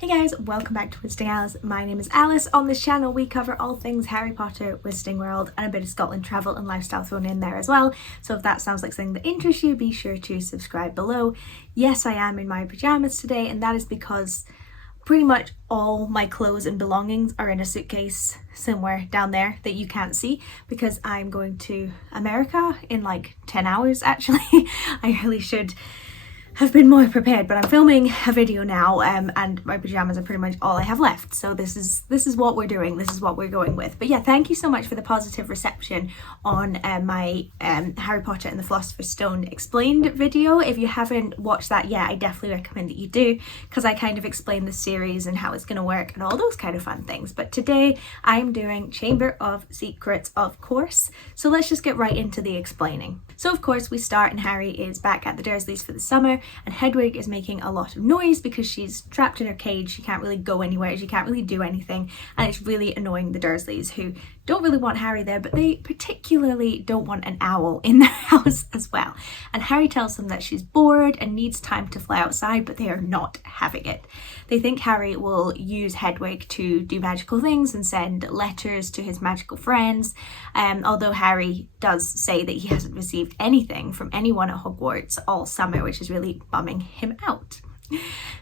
Hey guys, welcome back to Wizarding Alice. My name is Alice. On this channel we cover all things Harry Potter, Wizarding World, and a bit of Scotland travel and lifestyle thrown in there as well. So if that sounds like something that interests you, be sure to subscribe below. Yes, I am in my pajamas today, and that is because pretty much all my clothes and belongings are in a suitcase somewhere down there that you can't see, because I'm going to America in like 10 hours actually. I really should have been more prepared, but I'm filming a video now and my pajamas are pretty much all I have left, so this is what we're doing, this is what we're going with. But yeah, thank you so much for the positive reception on my Harry Potter and the Philosopher's Stone explained video. If you haven't watched that yet, I definitely recommend that you do, because I kind of explain the series and how it's going to work and all those kind of fun things. But today I'm doing Chamber of Secrets, of course, so let's just get right into the explaining. So of course we start and Harry is back at the Dursleys for the summer, and Hedwig is making a lot of noise because she's trapped in her cage. She can't really go anywhere, she can't really do anything, and it's really annoying the Dursleys, who don't really want Harry there, but they particularly don't want an owl in their house as well. And Harry tells them that she's bored and needs time to fly outside, but they are not having it. They think Harry will use Hedwig to do magical things and send letters to his magical friends, although Harry does say that he hasn't received anything from anyone at Hogwarts all summer, which is really bumming him out.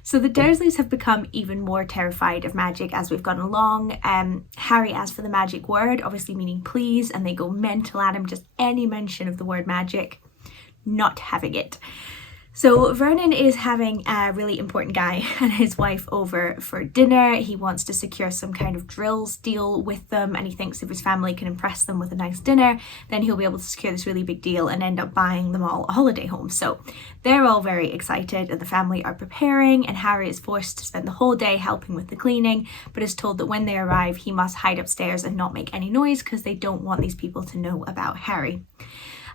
So the Dursleys have become even more terrified of magic as we've gone along. Harry asks for the magic word, obviously meaning please, and they go mental at him. Just any mention of the word magic, not having it. So Vernon is having a really important guy and his wife over for dinner. He wants to secure some kind of drills deal with them, and he thinks if his family can impress them with a nice dinner, then he'll be able to secure this really big deal and end up buying them all a holiday home. So they're all very excited and the family are preparing, and Harry is forced to spend the whole day helping with the cleaning, but is told that when they arrive he must hide upstairs and not make any noise because they don't want these people to know about Harry.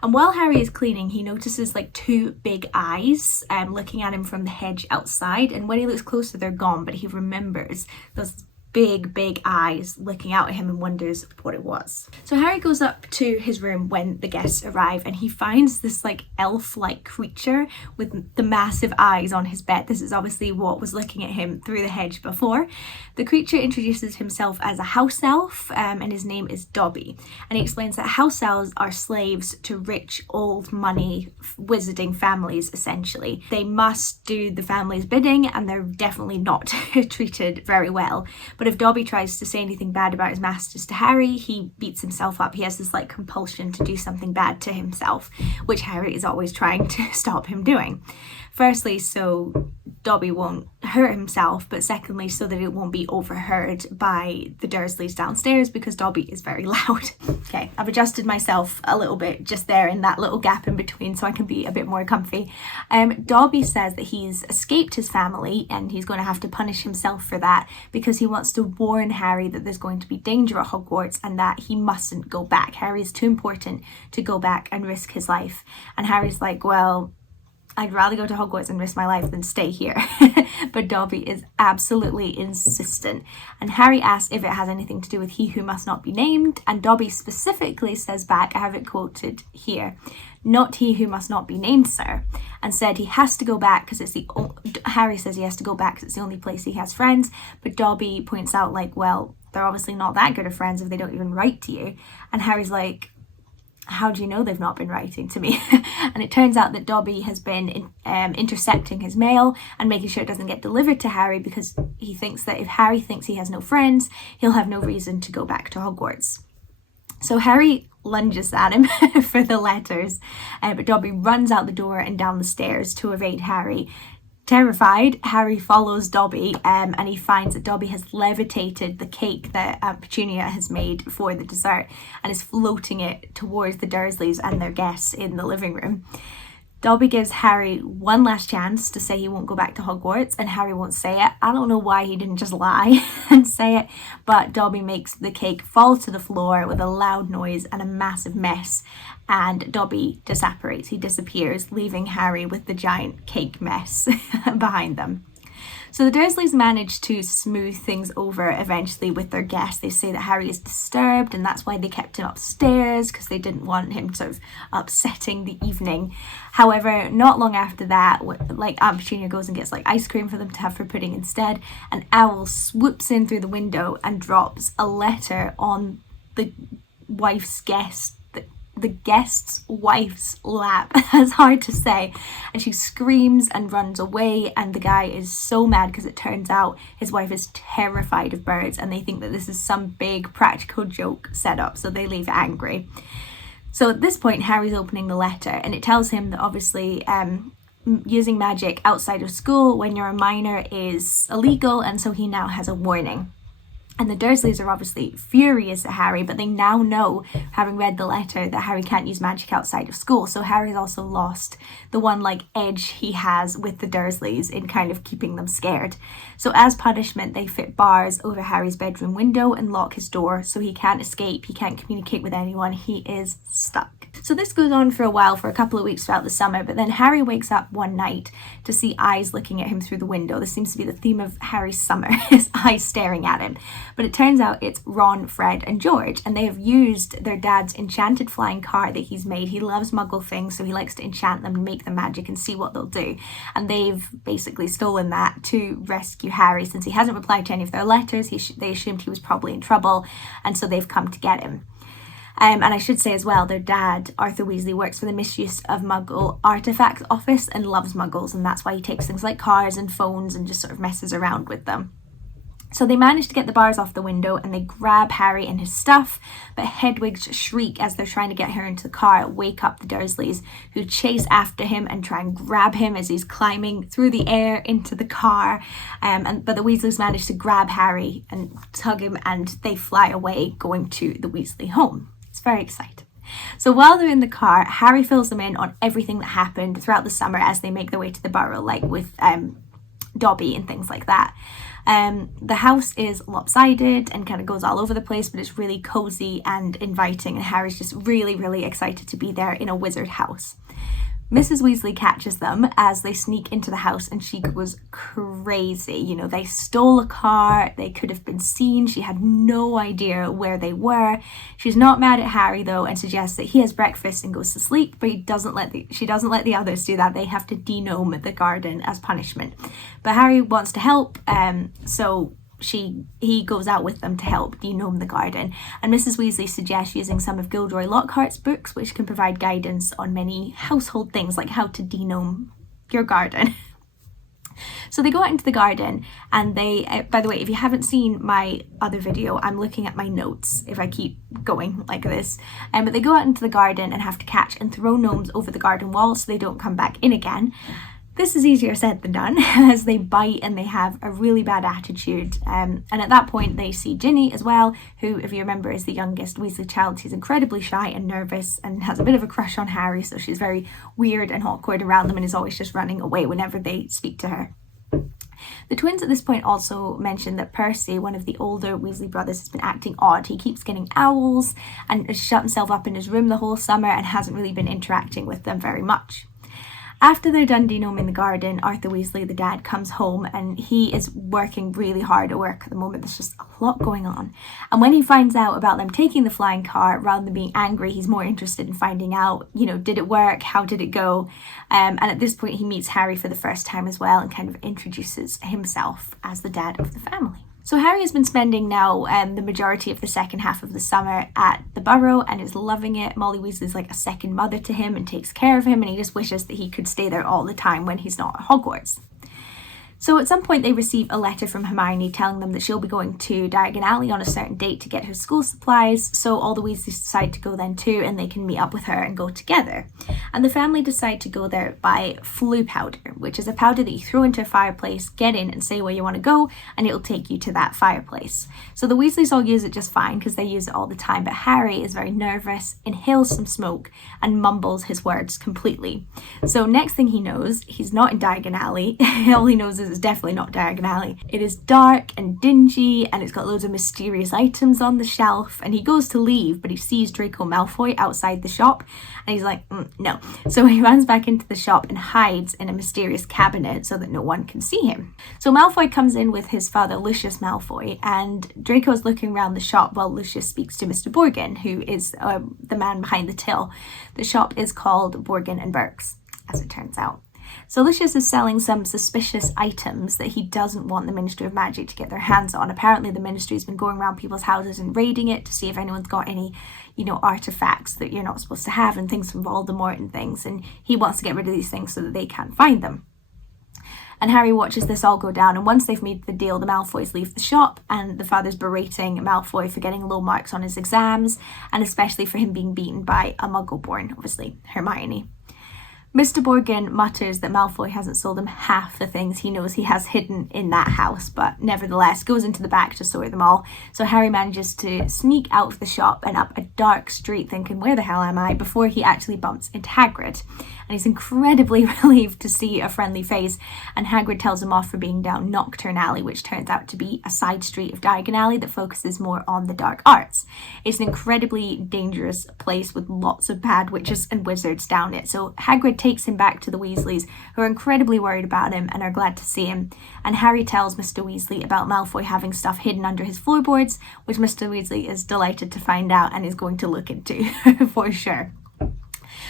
And while Harry is cleaning, he notices like two big eyes looking at him from the hedge outside, and when he looks closer they're gone, but he remembers those big eyes looking out at him and wonders what it was. So Harry goes up to his room when the guests arrive, and he finds this like elf-like creature with the massive eyes on his bed. This is obviously what was looking at him through the hedge before. The creature introduces himself as a house elf, and his name is Dobby, and he explains that house elves are slaves to rich old money wizarding families. Essentially they must do the family's bidding, and they're definitely not treated very well. But if Dobby tries to say anything bad about his masters to Harry, he beats himself up. He has this like compulsion to do something bad to himself, which Harry is always trying to stop him doing. Firstly, so Dobby won't hurt himself, but secondly, so that it won't be overheard by the Dursleys downstairs, because Dobby is very loud. Okay, I've adjusted myself a little bit just there in that little gap in between so I can be a bit more comfy. Dobby says that he's escaped his family and he's going to have to punish himself for that, because he wants to warn Harry that there's going to be danger at Hogwarts and that he mustn't go back. Harry is too important to go back and risk his life. And Harry's like, well, I'd rather go to Hogwarts and risk my life than stay here. But Dobby is absolutely insistent, and Harry asks if it has anything to do with he who must not be named, and Dobby specifically says back, I have it quoted here, "Not he who must not be named, sir," and said he has to go back because it's Harry says he has to go back because it's the only place he has friends, but Dobby points out like, well, they're obviously not that good of friends if they don't even write to you. And Harry's like, how do you know they've not been writing to me? And it turns out that Dobby has been intercepting his mail and making sure it doesn't get delivered to Harry, because he thinks that if Harry thinks he has no friends, he'll have no reason to go back to Hogwarts. So Harry lunges at him for the letters, but Dobby runs out the door and down the stairs to evade Harry. Terrified, Harry follows Dobby, and he finds that Dobby has levitated the cake that Petunia has made for the dessert and is floating it towards the Dursleys and their guests in the living room. Dobby gives Harry one last chance to say he won't go back to Hogwarts, and Harry won't say it. I don't know why he didn't just lie and say it, but Dobby makes the cake fall to the floor with a loud noise and a massive mess, and Dobby disapparates. He disappears, leaving Harry with the giant cake mess behind them. So the Dursleys manage to smooth things over eventually with their guests. They say that Harry is disturbed and that's why they kept him upstairs, because they didn't want him sort of upsetting the evening. However, not long after that, like Aunt Petunia goes and gets like ice cream for them to have for pudding instead, an owl swoops in through the window and drops a letter on the wife's guest. The guest's wife's lap. That's hard to say. And she screams and runs away, and the guy is so mad because it turns out his wife is terrified of birds and they think that this is some big practical joke set up, so they leave angry. So at this point, Harry's opening the letter and it tells him that obviously using magic outside of school when you're a minor is illegal, and so he now has a warning. And the Dursleys are obviously furious at Harry, but they now know, having read the letter, that Harry can't use magic outside of school. So Harry's also lost the one like edge he has with the Dursleys in kind of keeping them scared. So as punishment, they fit bars over Harry's bedroom window and lock his door so he can't escape, he can't communicate with anyone, he is stuck. So this goes on for a while, for a couple of weeks throughout the summer, but then Harry wakes up one night to see eyes looking at him through the window. This seems to be the theme of Harry's summer, his eyes staring at him. But it turns out it's Ron, Fred and George, and they have used their dad's enchanted flying car that he's made. He loves muggle things, so he likes to enchant them and make them magic and see what they'll do. And they've basically stolen that to rescue Harry. Since he hasn't replied to any of their letters, they assumed he was probably in trouble, and so they've come to get him. And I should say as well, their dad, Arthur Weasley, works for the Misuse of Muggle Artifacts Office and loves muggles, and that's why he takes things like cars and phones and just sort of messes around with them. So they manage to get the bars off the window and they grab Harry and his stuff, but Hedwig's shriek as they're trying to get her into the car wake up the Dursleys, who chase after him and try and grab him as he's climbing through the air into the car. But the Weasleys manage to grab Harry and tug him, and they fly away, going to the Weasley home. It's very exciting. So while they're in the car, Harry fills them in on everything that happened throughout the summer as they make their way to the Burrow, like with Dobby and things like that. The house is lopsided and kind of goes all over the place, but it's really cozy and inviting, and Harry's just really, really excited to be there in a wizard house. Mrs. Weasley catches them as they sneak into the house, and she goes crazy. You know, they stole a car, they could have been seen, she had no idea where they were. She's not mad at Harry though, and suggests that he has breakfast and goes to sleep, but she doesn't let the others do that. They have to de-gnome the garden as punishment. But Harry wants to help, so he goes out with them to help de-gnome the garden, and Mrs. Weasley suggests using some of Gilderoy Lockhart's books, which can provide guidance on many household things like how to de-gnome your garden. So they go out into the garden, and they, by the way, if you haven't seen my other video, I'm looking at my notes if I keep going like this, but they go out into the garden and have to catch and throw gnomes over the garden wall so they don't come back in again. This is easier said than done, as they bite and they have a really bad attitude. And at that point, they see Ginny as well, who, if you remember, is the youngest Weasley child. She's incredibly shy and nervous and has a bit of a crush on Harry, so she's very weird and awkward around them and is always just running away whenever they speak to her. The twins at this point also mention that Percy, one of the older Weasley brothers, has been acting odd. He keeps getting owls and has shut himself up in his room the whole summer and hasn't really been interacting with them very much. After they're done de-gnoming the garden, Arthur Weasley, the dad, comes home, and he is working really hard at work at the moment. There's just a lot going on. And when he finds out about them taking the flying car, rather than being angry, he's more interested in finding out, you know, did it work? How did it go? And at this point, he meets Harry for the first time as well and kind of introduces himself as the dad of the family. So Harry has been spending now the majority of the second half of the summer at the Burrow and is loving it. Molly Weasley's like a second mother to him and takes care of him, and he just wishes that he could stay there all the time when he's not at Hogwarts. So at some point they receive a letter from Hermione telling them that she'll be going to Diagon Alley on a certain date to get her school supplies, so all the Weasleys decide to go then too, and they can meet up with her and go together. And the family decide to go there by Floo powder, which is a powder that you throw into a fireplace, get in and say where you want to go, and it'll take you to that fireplace. So the Weasleys all use it just fine because they use it all the time, but Harry is very nervous, inhales some smoke, and mumbles his words completely. So next thing he knows, he's not in Diagon Alley. All he knows is it's definitely not Diagon Alley. It is dark and dingy, and it's got loads of mysterious items on the shelf, and he goes to leave, but he sees Draco Malfoy outside the shop, and he's like, no. So he runs back into the shop and hides in a mysterious cabinet so that no one can see him. So Malfoy comes in with his father, Lucius Malfoy, and Draco is looking around the shop while Lucius speaks to Mr. Borgin, who is the man behind the till. The shop is called Borgin and Burke's, as it turns out. So Lucius is selling some suspicious items that he doesn't want the Ministry of Magic to get their hands on. Apparently the Ministry has been going around people's houses and raiding it to see if anyone's got any, artifacts that you're not supposed to have and things from Voldemort and things. And he wants to get rid of these things so that they can't find them. And Harry watches this all go down, and once they've made the deal, the Malfoys leave the shop, and the father's berating Malfoy for getting low marks on his exams, and especially for him being beaten by a Muggle-born, obviously, Hermione. Mr. Borgin mutters that Malfoy hasn't sold him half the things he knows he has hidden in that house, but nevertheless goes into the back to sort them all. So Harry manages to sneak out of the shop and up a dark street thinking, where the hell am I, before he actually bumps into Hagrid. And he's incredibly relieved to see a friendly face, and Hagrid tells him off for being down Nocturne Alley, which turns out to be a side street of Diagon Alley that focuses more on the dark arts. It's an incredibly dangerous place with lots of bad witches and wizards down it, so Hagrid takes him back to the Weasleys, who are incredibly worried about him and are glad to see him. And Harry tells Mr. Weasley about Malfoy having stuff hidden under his floorboards, which Mr. Weasley is delighted to find out and is going to look into for sure.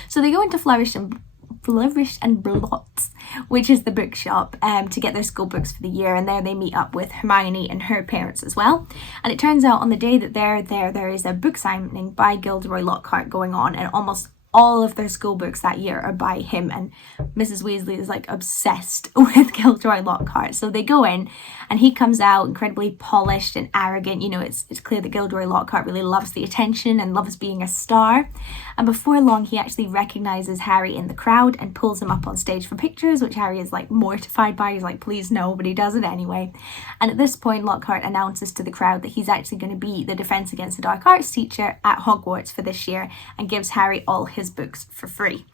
So they go into Flourish and Blots, which is the bookshop, to get their school books for the year, and there they meet up with Hermione and her parents as well. And it turns out on the day that they're there is a book signing by Gilderoy Lockhart going on, and almost all of their school books that year are by him, and Mrs. Weasley is like obsessed with Gilderoy Lockhart. So they go in and he comes out incredibly polished and arrogant. It's clear that Gilderoy Lockhart really loves the attention and loves being a star. And before long he actually recognises Harry in the crowd and pulls him up on stage for pictures, which Harry is like mortified by. He's like, please no, but he does it anyway. And at this point Lockhart announces to the crowd that he's actually going to be the Defence Against the Dark Arts teacher at Hogwarts for this year, and gives Harry all his books for free.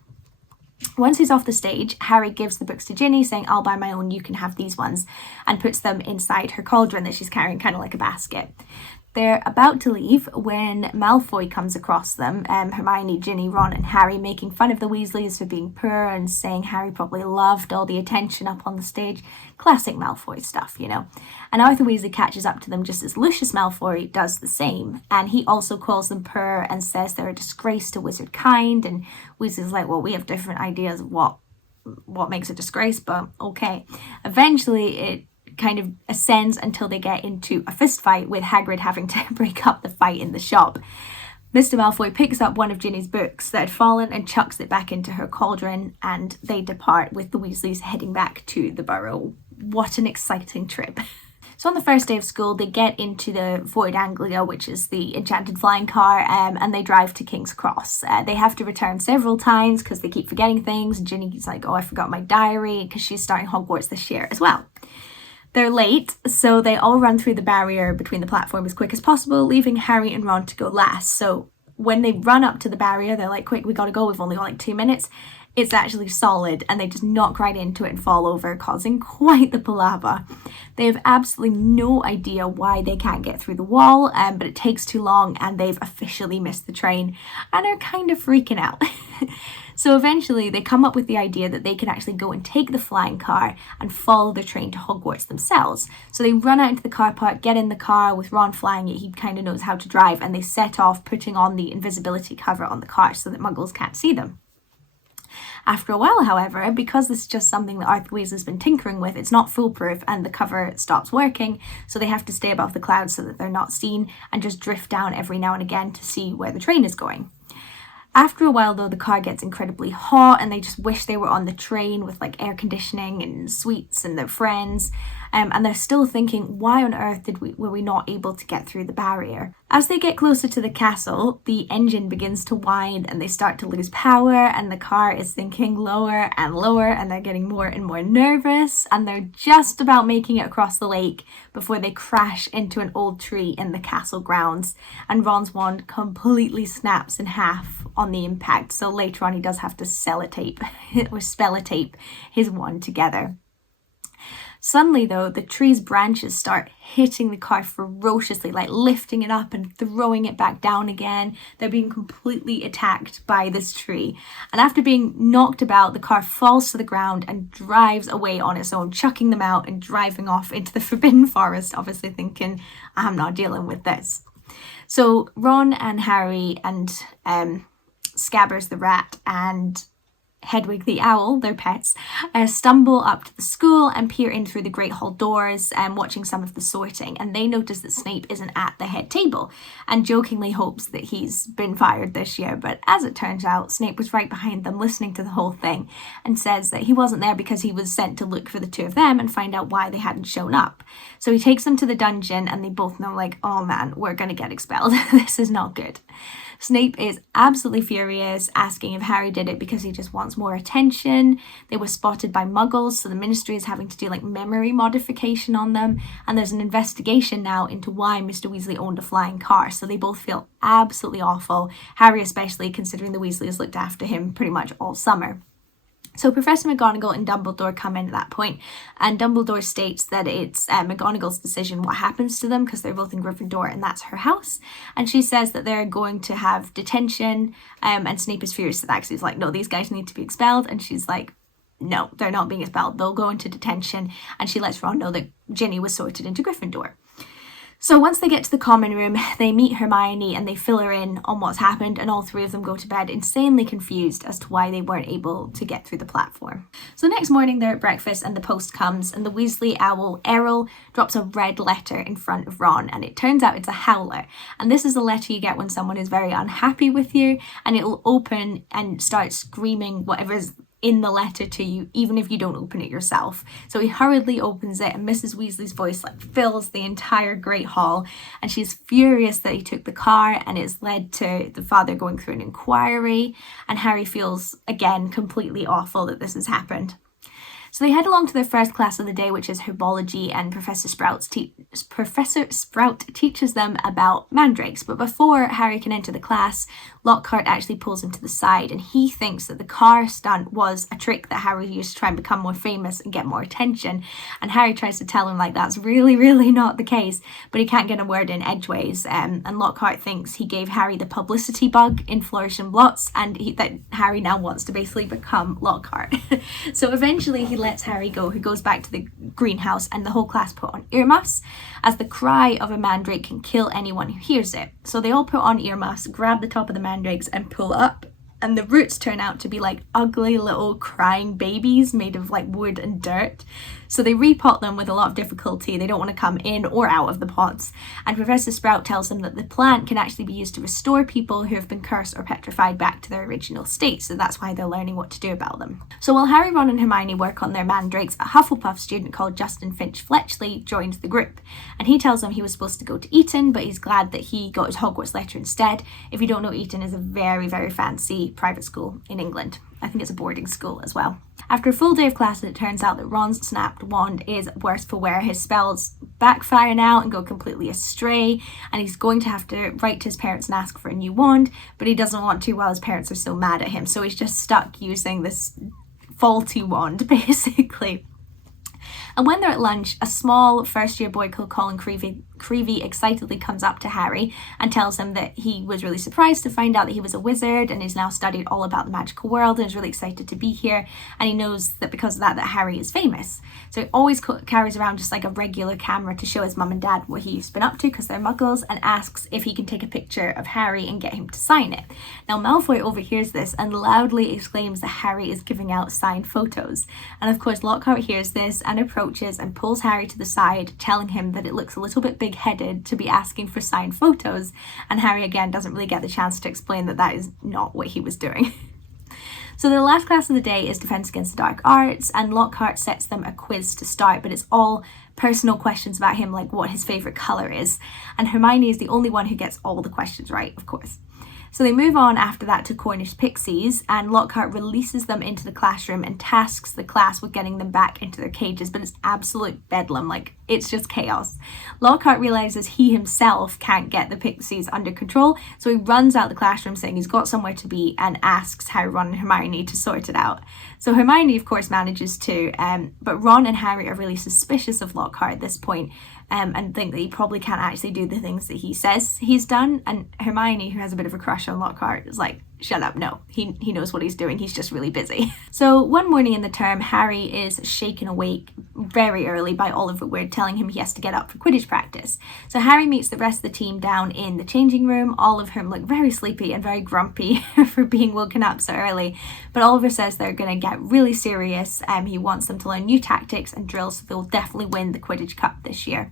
Once he's off the stage, Harry gives the books to Ginny, saying, I'll buy my own, you can have these ones, and puts them inside her cauldron that she's carrying, kind of like a basket. They're about to leave when Malfoy comes across them, Hermione, Ginny, Ron and Harry, making fun of the Weasleys for being poor and saying Harry probably loved all the attention up on the stage. Classic Malfoy stuff, And Arthur Weasley catches up to them just as Lucius Malfoy does the same, and he also calls them poor and says they're a disgrace to wizard kind, and Weasley's like, well, we have different ideas of what makes a disgrace, but okay. Eventually it kind of ascends until they get into a fist fight, with Hagrid having to break up the fight in the shop. Mr. Malfoy picks up one of Ginny's books that had fallen and chucks it back into her cauldron, and they depart, with the Weasleys heading back to the Burrow. What an exciting trip. So on the first day of school, they get into the Void Anglia, which is the enchanted flying car, and they drive to King's Cross. They have to return several times because they keep forgetting things. Ginny's like, oh, I forgot my diary, because she's starting Hogwarts this year as well. They're late, so they all run through the barrier between the platform as quick as possible, leaving Harry and Ron to go last. So when they run up to the barrier, they're like, quick, we gotta go, we've only got like 2 minutes. It's actually solid, and they just knock right into it and fall over, causing quite the palaver. They have absolutely no idea why they can't get through the wall, but it takes too long, and they've officially missed the train, and are kind of freaking out. So eventually they come up with the idea that they can actually go and take the flying car and follow the train to Hogwarts themselves. So they run out into the car park, get in the car with Ron flying it, he kind of knows how to drive, and they set off putting on the invisibility cover on the car so that Muggles can't see them. After a while, however, because this is just something that Arthur Weasley's been tinkering with, it's not foolproof and the cover stops working, so they have to stay above the clouds so that they're not seen and just drift down every now and again to see where the train is going. After a while, though, the car gets incredibly hot and they just wish they were on the train with like air conditioning and sweets and their friends. And they're still thinking, why on earth were we not able to get through the barrier? As they get closer to the castle, the engine begins to whine and they start to lose power, and the car is sinking lower and lower, and they're getting more and more nervous, and they're just about making it across the lake before they crash into an old tree in the castle grounds, and Ron's wand completely snaps in half on the impact, so later on he does have to sellotape or spellotape his wand together. Suddenly though, the tree's branches start hitting the car ferociously, like lifting it up and throwing it back down again. They're being completely attacked by this tree. And after being knocked about, the car falls to the ground and drives away on its own, chucking them out and driving off into the Forbidden Forest, obviously thinking, I'm not dealing with this. So Ron and Harry and Scabbers the rat and Hedwig the owl, their pets, stumble up to the school and peer in through the Great Hall doors, watching some of the sorting, and they notice that Snape isn't at the head table and jokingly hopes that he's been fired this year. But as it turns out, Snape was right behind them listening to the whole thing and says that he wasn't there because he was sent to look for the two of them and find out why they hadn't shown up. So he takes them to the dungeon and they both know, like, oh man, we're gonna get expelled. This is not good. Snape is absolutely furious, asking if Harry did it because he just wants more attention. They were spotted by muggles, so the ministry is having to do like memory modification on them, and there's an investigation now into why Mr. Weasley owned a flying car, so they both feel absolutely awful, Harry especially, considering the Weasleys looked after him pretty much all summer. So Professor McGonagall and Dumbledore come in at that point, and Dumbledore states that it's McGonagall's decision what happens to them because they're both in Gryffindor and that's her house. And she says that they're going to have detention, and Snape is furious at that because he's like, no, these guys need to be expelled. And she's like, no, they're not being expelled. They'll go into detention. And she lets Ron know that Ginny was sorted into Gryffindor. So once they get to the common room, they meet Hermione and they fill her in on what's happened, and all three of them go to bed insanely confused as to why they weren't able to get through the platform. So next morning they're at breakfast and the post comes, and the Weasley owl Errol drops a red letter in front of Ron, and it turns out it's a howler. And this is a letter you get when someone is very unhappy with you, and it'll open and start screaming whatever's in the letter to you, even if you don't open it yourself. So he hurriedly opens it, and Mrs. Weasley's voice like fills the entire Great Hall, and she's furious that he took the car, and it's led to the father going through an inquiry, and Harry feels again completely awful that this has happened. So they head along to their first class of the day, which is herbology, and Professor Sprout teaches them about mandrakes. But before Harry can enter the class, Lockhart actually pulls him to the side, and he thinks that the car stunt was a trick that Harry used to try and become more famous and get more attention. And Harry tries to tell him like that's really, really not the case, but he can't get a word in edgeways. And Lockhart thinks he gave Harry the publicity bug in Flourish and Blots, and that Harry now wants to basically become Lockhart. So eventually he lets Harry go, who goes back to the greenhouse, and the whole class put on earmuffs, as the cry of a mandrake can kill anyone who hears it. So they all put on earmuffs, grab the top of the mandrakes and pull up, and the roots turn out to be like ugly little crying babies made of like wood and dirt. So they repot them with a lot of difficulty. They don't want to come in or out of the pots. And Professor Sprout tells them that the plant can actually be used to restore people who have been cursed or petrified back to their original state. So that's why they're learning what to do about them. So while Harry, Ron and Hermione work on their mandrakes, a Hufflepuff student called Justin Finch Fletchley joins the group. And he tells them he was supposed to go to Eton, but he's glad that he got his Hogwarts letter instead. If you don't know, Eton is a very, very fancy private school in England. I think it's a boarding school as well. After a full day of class, it turns out that Ron's snapped wand is worse for wear. His spells backfire now and go completely astray, and he's going to have to write to his parents and ask for a new wand, but he doesn't want to while his parents are so mad at him, so he's just stuck using this faulty wand, basically. And when they're at lunch, a small first-year boy called Colin Creevy excitedly comes up to Harry and tells him that he was really surprised to find out that he was a wizard and has now studied all about the magical world and is really excited to be here, and he knows that because of that Harry is famous. So he always carries around just like a regular camera to show his mum and dad what he's been up to because they're muggles, and asks if he can take a picture of Harry and get him to sign it. Now Malfoy overhears this and loudly exclaims that Harry is giving out signed photos, and of course Lockhart hears this and approaches and pulls Harry to the side, telling him that it looks a little bit big-headed to be asking for signed photos, and Harry again doesn't really get the chance to explain that that is not what he was doing. So the last class of the day is Defense Against the Dark Arts, and Lockhart sets them a quiz to start, but it's all personal questions about him, like what his favourite colour is, and Hermione is the only one who gets all the questions right, of course. So they move on after that to Cornish pixies, and Lockhart releases them into the classroom and tasks the class with getting them back into their cages, but it's absolute bedlam, like it's just chaos. Lockhart realizes he himself can't get the pixies under control, so he runs out the classroom saying he's got somewhere to be and asks Harry, Ron and Hermione to sort it out. So Hermione of course manages to, but Ron and Harry are really suspicious of Lockhart at this point, and think that he probably can't actually do the things that he says he's done. And Hermione, who has a bit of a crush on Lockhart, is like, shut up, no, he knows what he's doing, he's just really busy. So one morning in the term, Harry is shaken awake very early by Oliver Wood telling him he has to get up for Quidditch practice. So Harry meets the rest of the team down in the changing room, all of whom look very sleepy and very grumpy for being woken up so early. But Oliver says they're going to get really serious. He wants them to learn new tactics and drills so they'll definitely win the Quidditch Cup this year.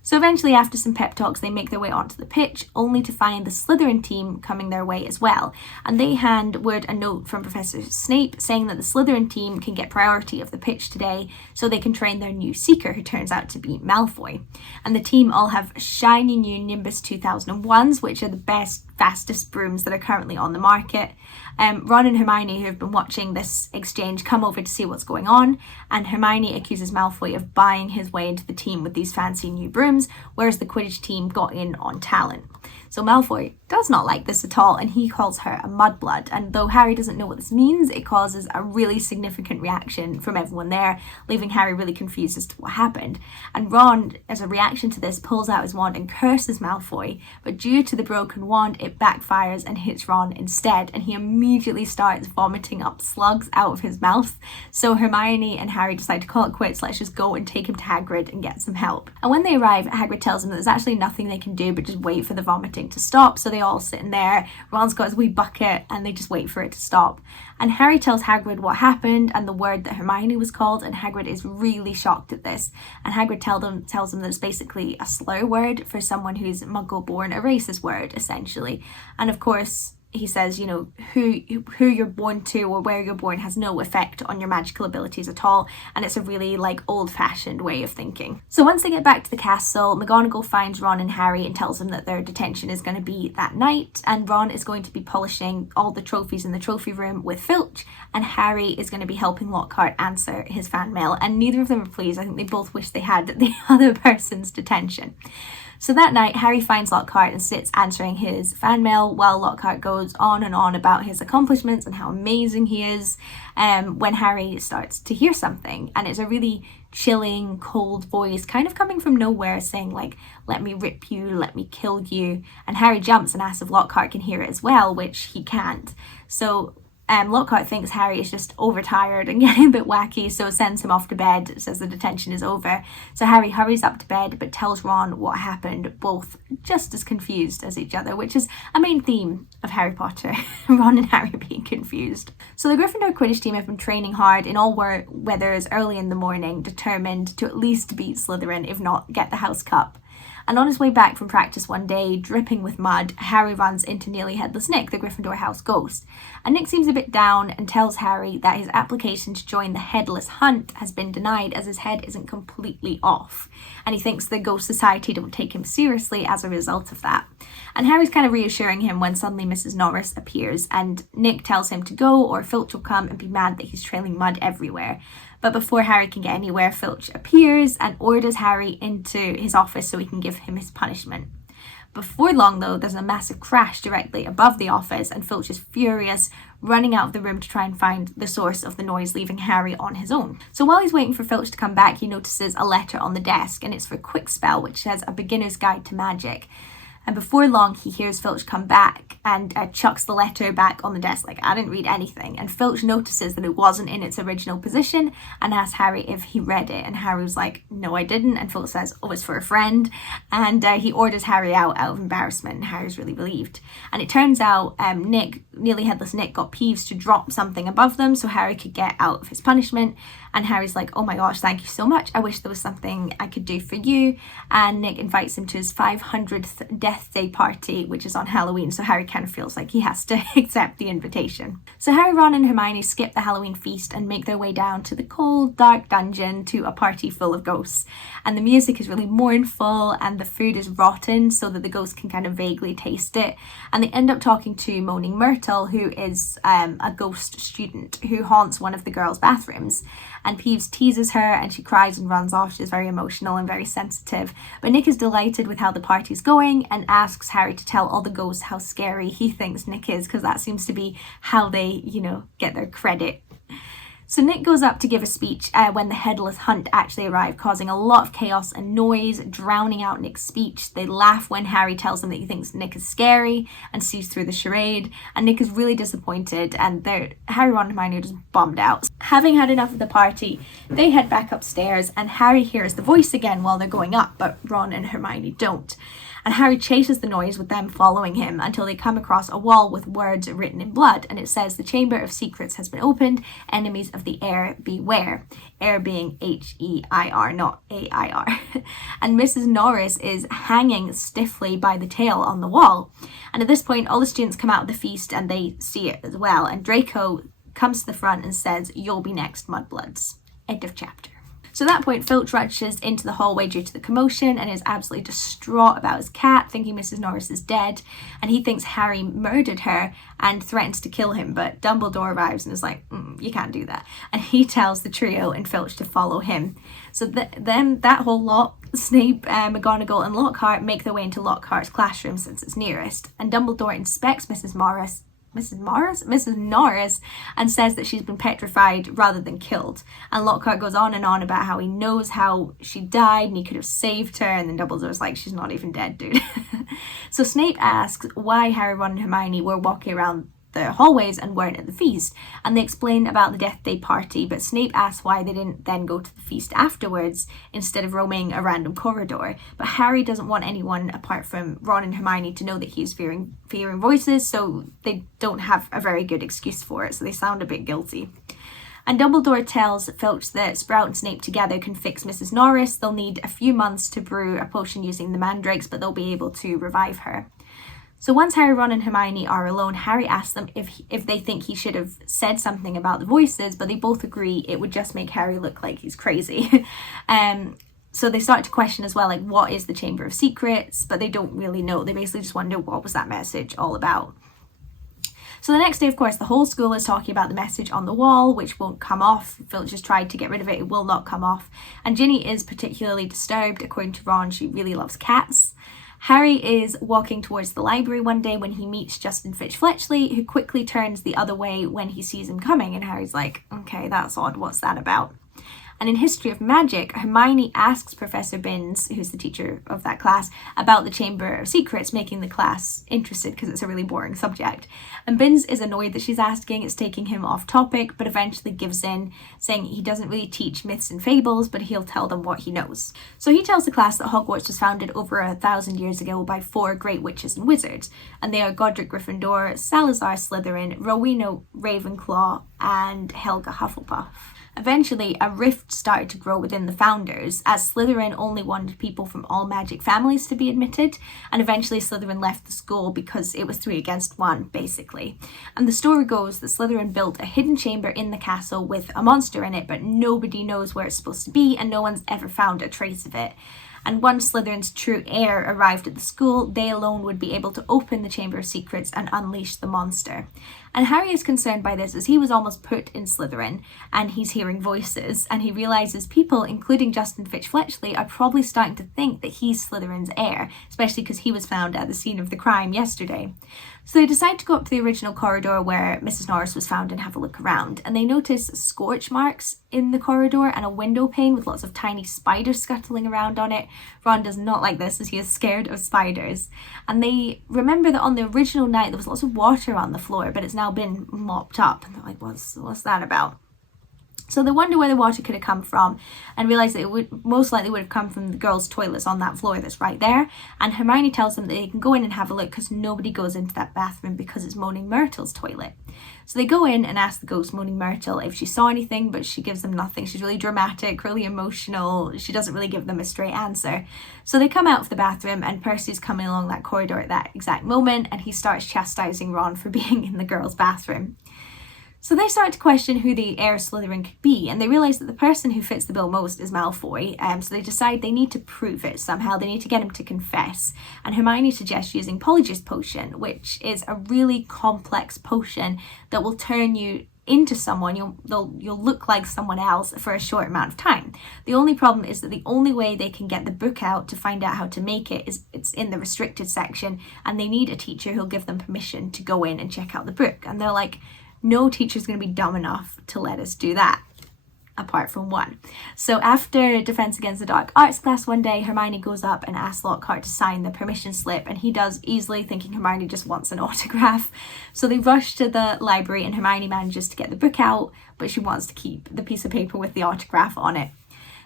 So eventually, after some pep talks, they make their way onto the pitch, only to find the Slytherin team coming their way as well. And they hand Wood a note from Professor Snape saying that the Slytherin team can get priority of the pitch today so they can train their new seeker, who turns out to be Malfoy. And the team all have shiny new Nimbus 2001s, which are the best, fastest brooms that are currently on the market. Ron and Hermione, who have been watching this exchange, come over to see what's going on, and Hermione accuses Malfoy of buying his way into the team with these fancy new brooms, whereas the Quidditch team got in on talent. So Malfoy does not like this at all, and he calls her a mudblood, and though Harry doesn't know what this means, it causes a really significant reaction from everyone there, leaving Harry really confused as to what happened. And Ron, as a reaction to this, pulls out his wand and curses Malfoy, but due to the broken wand, it backfires and hits Ron instead, and he immediately starts vomiting up slugs out of his mouth. So Hermione and Harry decide to call it quits, let's just go and take him to Hagrid and get some help. And when they arrive, Hagrid tells them that there's actually nothing they can do but just wait for the vomiting to stop. So they all sit in there, Ron's got his wee bucket, and they just wait for it to stop. And Harry tells Hagrid what happened and the word that Hermione was called, and Hagrid is really shocked at this. And Hagrid tells him that it's basically a slur word for someone who's Muggle-born, a racist word, essentially. And of course, he says, you know, who you're born to or where you're born has no effect on your magical abilities at all, and it's a really like old-fashioned way of thinking. So once they get back to the castle, McGonagall finds Ron and Harry and tells them that their detention is going to be that night, and Ron is going to be polishing all the trophies in the trophy room with Filch, and Harry is going to be helping Lockhart answer his fan mail, and neither of them are pleased. I think they both wish they had the other person's detention. So that night, Harry finds Lockhart and sits answering his fan mail while Lockhart goes on and on about his accomplishments and how amazing he is, when Harry starts to hear something. And it's a really chilling, cold voice kind of coming from nowhere saying like, let me rip you, let me kill you. And Harry jumps and asks if Lockhart can hear it as well, which he can't. So Lockhart thinks Harry is just overtired and getting a bit wacky, so sends him off to bed, says the detention is over. So Harry hurries up to bed but tells Ron what happened, both just as confused as each other, which is a main theme of Harry Potter, Ron and Harry being confused. So the Gryffindor Quidditch team have been training hard in all weathers early in the morning, determined to at least beat Slytherin, if not get the House Cup. And on his way back from practice one day, dripping with mud, Harry runs into nearly headless Nick, the Gryffindor house ghost. And Nick seems a bit down and tells Harry that his application to join the Headless Hunt has been denied as his head isn't completely off. And he thinks the Ghost Society don't take him seriously as a result of that. And Harry's kind of reassuring him when suddenly Mrs. Norris appears, and Nick tells him to go or Filch will come and be mad that he's trailing mud everywhere. But before Harry can get anywhere, Filch appears and orders Harry into his office so he can give him his punishment. Before long, though, there's a massive crash directly above the office, and Filch is furious, running out of the room to try and find the source of the noise, leaving Harry on his own. So while he's waiting for Filch to come back, he notices a letter on the desk, and it's for Quickspell, which says A Beginner's Guide to Magic. And before long, he hears Filch come back and chucks the letter back on the desk like, I didn't read anything. And Filch notices that it wasn't in its original position and asks Harry if he read it. And Harry was like, no, I didn't. And Filch says, oh, it's for a friend. And he orders Harry out of embarrassment. And Harry's really relieved. And it turns out Nick, nearly headless Nick, got Peeves to drop something above them so Harry could get out of his punishment. And Harry's like, oh my gosh, thank you so much. I wish there was something I could do for you. And Nick invites him to his 500th death death day party, which is on Halloween, so Harry kind of feels like he has to accept the invitation. So Harry, Ron and Hermione skip the Halloween feast and make their way down to the cold, dark dungeon to a party full of ghosts. And the music is really mournful and the food is rotten so that the ghosts can kind of vaguely taste it. And they end up talking to Moaning Myrtle, who is a ghost student who haunts one of the girls' bathrooms. And Peeves teases her and she cries and runs off. She's very emotional and very sensitive. But Nick is delighted with how the party's going and asks Harry to tell all the ghosts how scary he thinks Nick is, because that seems to be how they, get their credit. So Nick goes up to give a speech when the Headless Hunt actually arrive, causing a lot of chaos and noise, drowning out Nick's speech. They laugh when Harry tells them that he thinks Nick is scary and sees through the charade, and Nick is really disappointed, and Harry, Ron and Hermione are just bummed out. Having had enough of the party, they head back upstairs, and Harry hears the voice again while they're going up, but Ron and Hermione don't. And Harry chases the noise with them following him until they come across a wall with words written in blood, and it says, "The Chamber of Secrets has been opened, enemies of the air beware." Air being H-E-I-R, not A-I-R. And Mrs. Norris is hanging stiffly by the tail on the wall. And at this point, all the students come out of the feast and they see it as well. And Draco comes to the front and says, "You'll be next, Mudbloods." End of chapter. So at that point, Filch rushes into the hallway due to the commotion and is absolutely distraught about his cat, thinking Mrs. Norris is dead, and he thinks Harry murdered her and threatens to kill him, but Dumbledore arrives and is like, you can't do that. And he tells the trio and Filch to follow him. So then that whole lot, Snape, McGonagall and Lockhart make their way into Lockhart's classroom since it's nearest, and Dumbledore inspects Mrs. Norris and says that she's been petrified rather than killed. And Lockhart goes on and on about how he knows how she died and he could have saved her, and then Dumbledore's like, she's not even dead, dude. So Snape asks why Harry, Ron and Hermione were walking around the hallways and weren't at the feast, and they explain about the Death Day party, but Snape asks why they didn't then go to the feast afterwards instead of roaming a random corridor. But Harry doesn't want anyone apart from Ron and Hermione to know that he's fearing voices, so they don't have a very good excuse for it, so they sound a bit guilty. And Dumbledore tells Filch that Sprout and Snape together can fix Mrs. Norris. They'll need a few months to brew a potion using the mandrakes, but they'll be able to revive her. So once Harry, Ron and Hermione are alone, Harry asks them if they think he should have said something about the voices, but they both agree it would just make Harry look like he's crazy. So they start to question as well, like, what is the Chamber of Secrets? But they don't really know. They basically just wonder, what was that message all about? So the next day, of course, the whole school is talking about the message on the wall, which won't come off. Filch has tried to get rid of it. It will not come off. And Ginny is particularly disturbed. According to Ron, she really loves cats. Harry is walking towards the library one day when he meets Justin Fitch-Fletchley, who quickly turns the other way when he sees him coming, and Harry's like, okay, that's odd, what's that about? And in History of Magic, Hermione asks Professor Binns, who's the teacher of that class, about the Chamber of Secrets, making the class interested because it's a really boring subject. And Binns is annoyed that she's asking, it's taking him off topic, but eventually gives in, saying he doesn't really teach myths and fables, but he'll tell them what he knows. So he tells the class that Hogwarts was founded over 1,000 years ago by 4 great witches and wizards, and they are Godric Gryffindor, Salazar Slytherin, Rowena Ravenclaw, and Helga Hufflepuff. Eventually, a rift started to grow within the founders, as Slytherin only wanted people from all magic families to be admitted, and eventually Slytherin left the school because it was 3 against 1, basically. And the story goes that Slytherin built a hidden chamber in the castle with a monster in it, but nobody knows where it's supposed to be, and no one's ever found a trace of it. And once Slytherin's true heir arrived at the school, they alone would be able to open the Chamber of Secrets and unleash the monster. And Harry is concerned by this as he was almost put in Slytherin and he's hearing voices, and he realises people, including Justin Fitch-Fletchley, are probably starting to think that he's Slytherin's heir, especially because he was found at the scene of the crime yesterday. So they decide to go up to the original corridor where Mrs. Norris was found and have a look around, and they notice scorch marks in the corridor and a window pane with lots of tiny spiders scuttling around on it. Ron does not like this as he is scared of spiders. And they remember that on the original night there was lots of water on the floor, but it's now been mopped up, and they're like, what's that about? So they wonder where the water could have come from and realise that it would most likely would have come from the girls' toilets on that floor that's right there. And Hermione tells them that they can go in and have a look because nobody goes into that bathroom because it's Moaning Myrtle's toilet. So they go in and ask the ghost Moaning Myrtle if she saw anything, but she gives them nothing. She's really dramatic, really emotional. She doesn't really give them a straight answer. So they come out of the bathroom and Percy's coming along that corridor at that exact moment and he starts chastising Ron for being in the girls' bathroom. So they start to question who the heir Slytherin could be, and they realise that the person who fits the bill most is Malfoy, so they decide they need to prove it somehow. They need to get him to confess, and Hermione suggests using Polyjuice Potion, which is a really complex potion that will turn you into someone. You'll look like someone else for a short amount of time. The only problem is that the only way they can get the book out to find out how to make it is it's in the restricted section, and they need a teacher who'll give them permission to go in and check out the book. And they're like, no teacher's going to be dumb enough to let us do that, apart from one. So after Defense Against the Dark Arts class one day, Hermione goes up and asks Lockhart to sign the permission slip, and he does easily, thinking Hermione just wants an autograph. So they rush to the library and Hermione manages to get the book out, but she wants to keep the piece of paper with the autograph on it.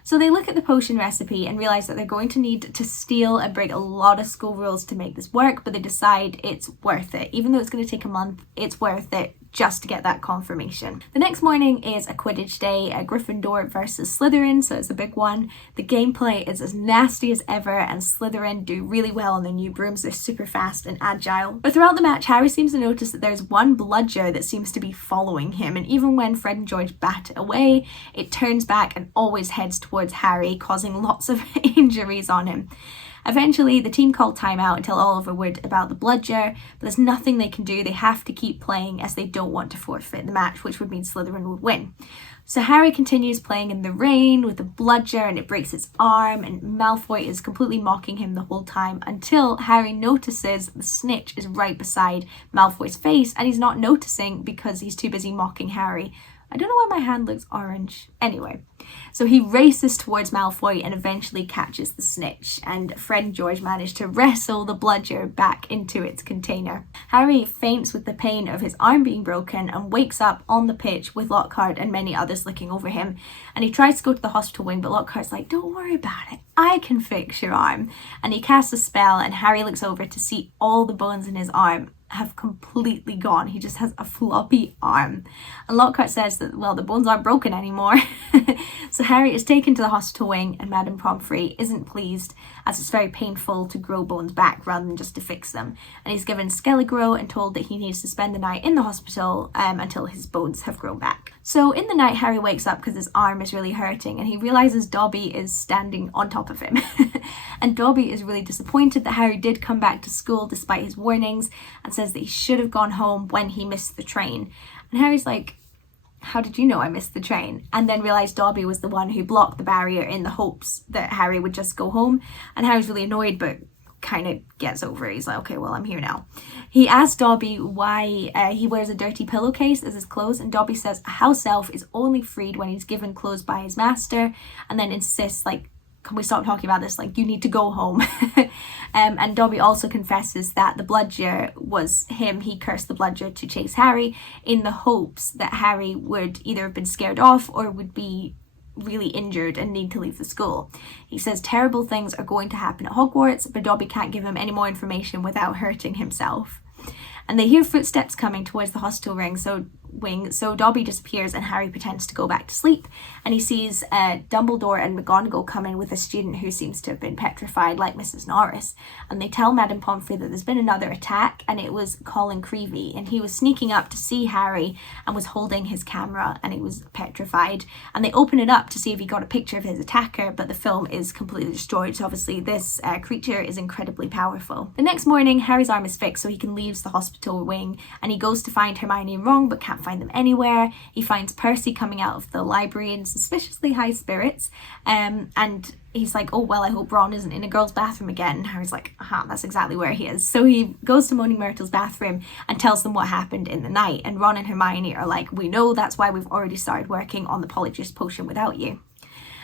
So they look at the potion recipe and realise that they're going to need to steal and break a lot of school rules to make this work, but they decide it's worth it. Even though it's going to take a month, it's worth it just to get that confirmation. The next morning is a Quidditch day, a Gryffindor versus Slytherin, so it's a big one. The gameplay is as nasty as ever, and Slytherin do really well on their new brooms. They're super fast and agile. But throughout the match, Harry seems to notice that there's one bludger that seems to be following him, and even when Fred and George bat it away, it turns back and always heads towards Harry, causing lots of injuries on him. Eventually, the team called timeout and tell Oliver Wood about the bludger, but there's nothing they can do. They have to keep playing as they don't want to forfeit the match, which would mean Slytherin would win. So Harry continues playing in the rain with the bludger and it breaks its arm, and Malfoy is completely mocking him the whole time until Harry notices the snitch is right beside Malfoy's face and he's not noticing because he's too busy mocking Harry. I don't know why my hand looks orange. Anyway, so he races towards Malfoy and eventually catches the snitch, and Fred and George manage to wrestle the bludger back into its container. Harry faints with the pain of his arm being broken and wakes up on the pitch with Lockhart and many others looking over him, and he tries to go to the hospital wing, but Lockhart's like, don't worry about it, I can fix your arm. And he casts a spell and Harry looks over to see all the bones in his arm have completely gone. He just has a floppy arm. And Lockhart says that, well, the bones aren't broken anymore. So Harry is taken to the hospital wing and Madame Pomfrey isn't pleased, as it's very painful to grow bones back rather than just to fix them. And he's given Skelligro and told that he needs to spend the night in the hospital until his bones have grown back. So in the night, Harry wakes up because his arm is really hurting and he realises Dobby is standing on top of him. And Dobby is really disappointed that Harry did come back to school despite his warnings and says that he should have gone home when he missed the train. And Harry's like, how did you know I missed the train? And then realised Dobby was the one who blocked the barrier in the hopes that Harry would just go home. And Harry's really annoyed, but kind of gets over it. He's like, okay, well, I'm here now. He asks Dobby why he wears a dirty pillowcase as his clothes, and Dobby says a house elf is only freed when he's given clothes by his master, and then insists, like, can we stop talking about this? Like, you need to go home. And Dobby also confesses that the bludger was him. He cursed the bludger to chase Harry in the hopes that Harry would either have been scared off or would be really injured and need to leave the school. He says terrible things are going to happen at Hogwarts, but Dobby can't give him any more information without hurting himself. And they hear footsteps coming towards the hospital wing, so Dobby disappears and Harry pretends to go back to sleep, and he sees Dumbledore and McGonagall come in with a student who seems to have been petrified like Mrs. Norris, and they tell Madame Pomfrey that there's been another attack and it was Colin Creevey, and he was sneaking up to see Harry and was holding his camera and he was petrified, and they open it up to see if he got a picture of his attacker, but the film is completely destroyed, so obviously this creature is incredibly powerful. The next morning, Harry's arm is fixed so he can leave the hospital wing, and he goes to find Hermione and Ron but can't find them anywhere. He finds Percy coming out of the library in suspiciously high spirits, and he's like, oh well, I hope Ron isn't in a girl's bathroom again. And Harry's like, that's exactly where he is. So he goes to Moaning Myrtle's bathroom and tells them what happened in the night, and Ron and Hermione are like, we know, that's why we've already started working on the Polyjuice Potion without you.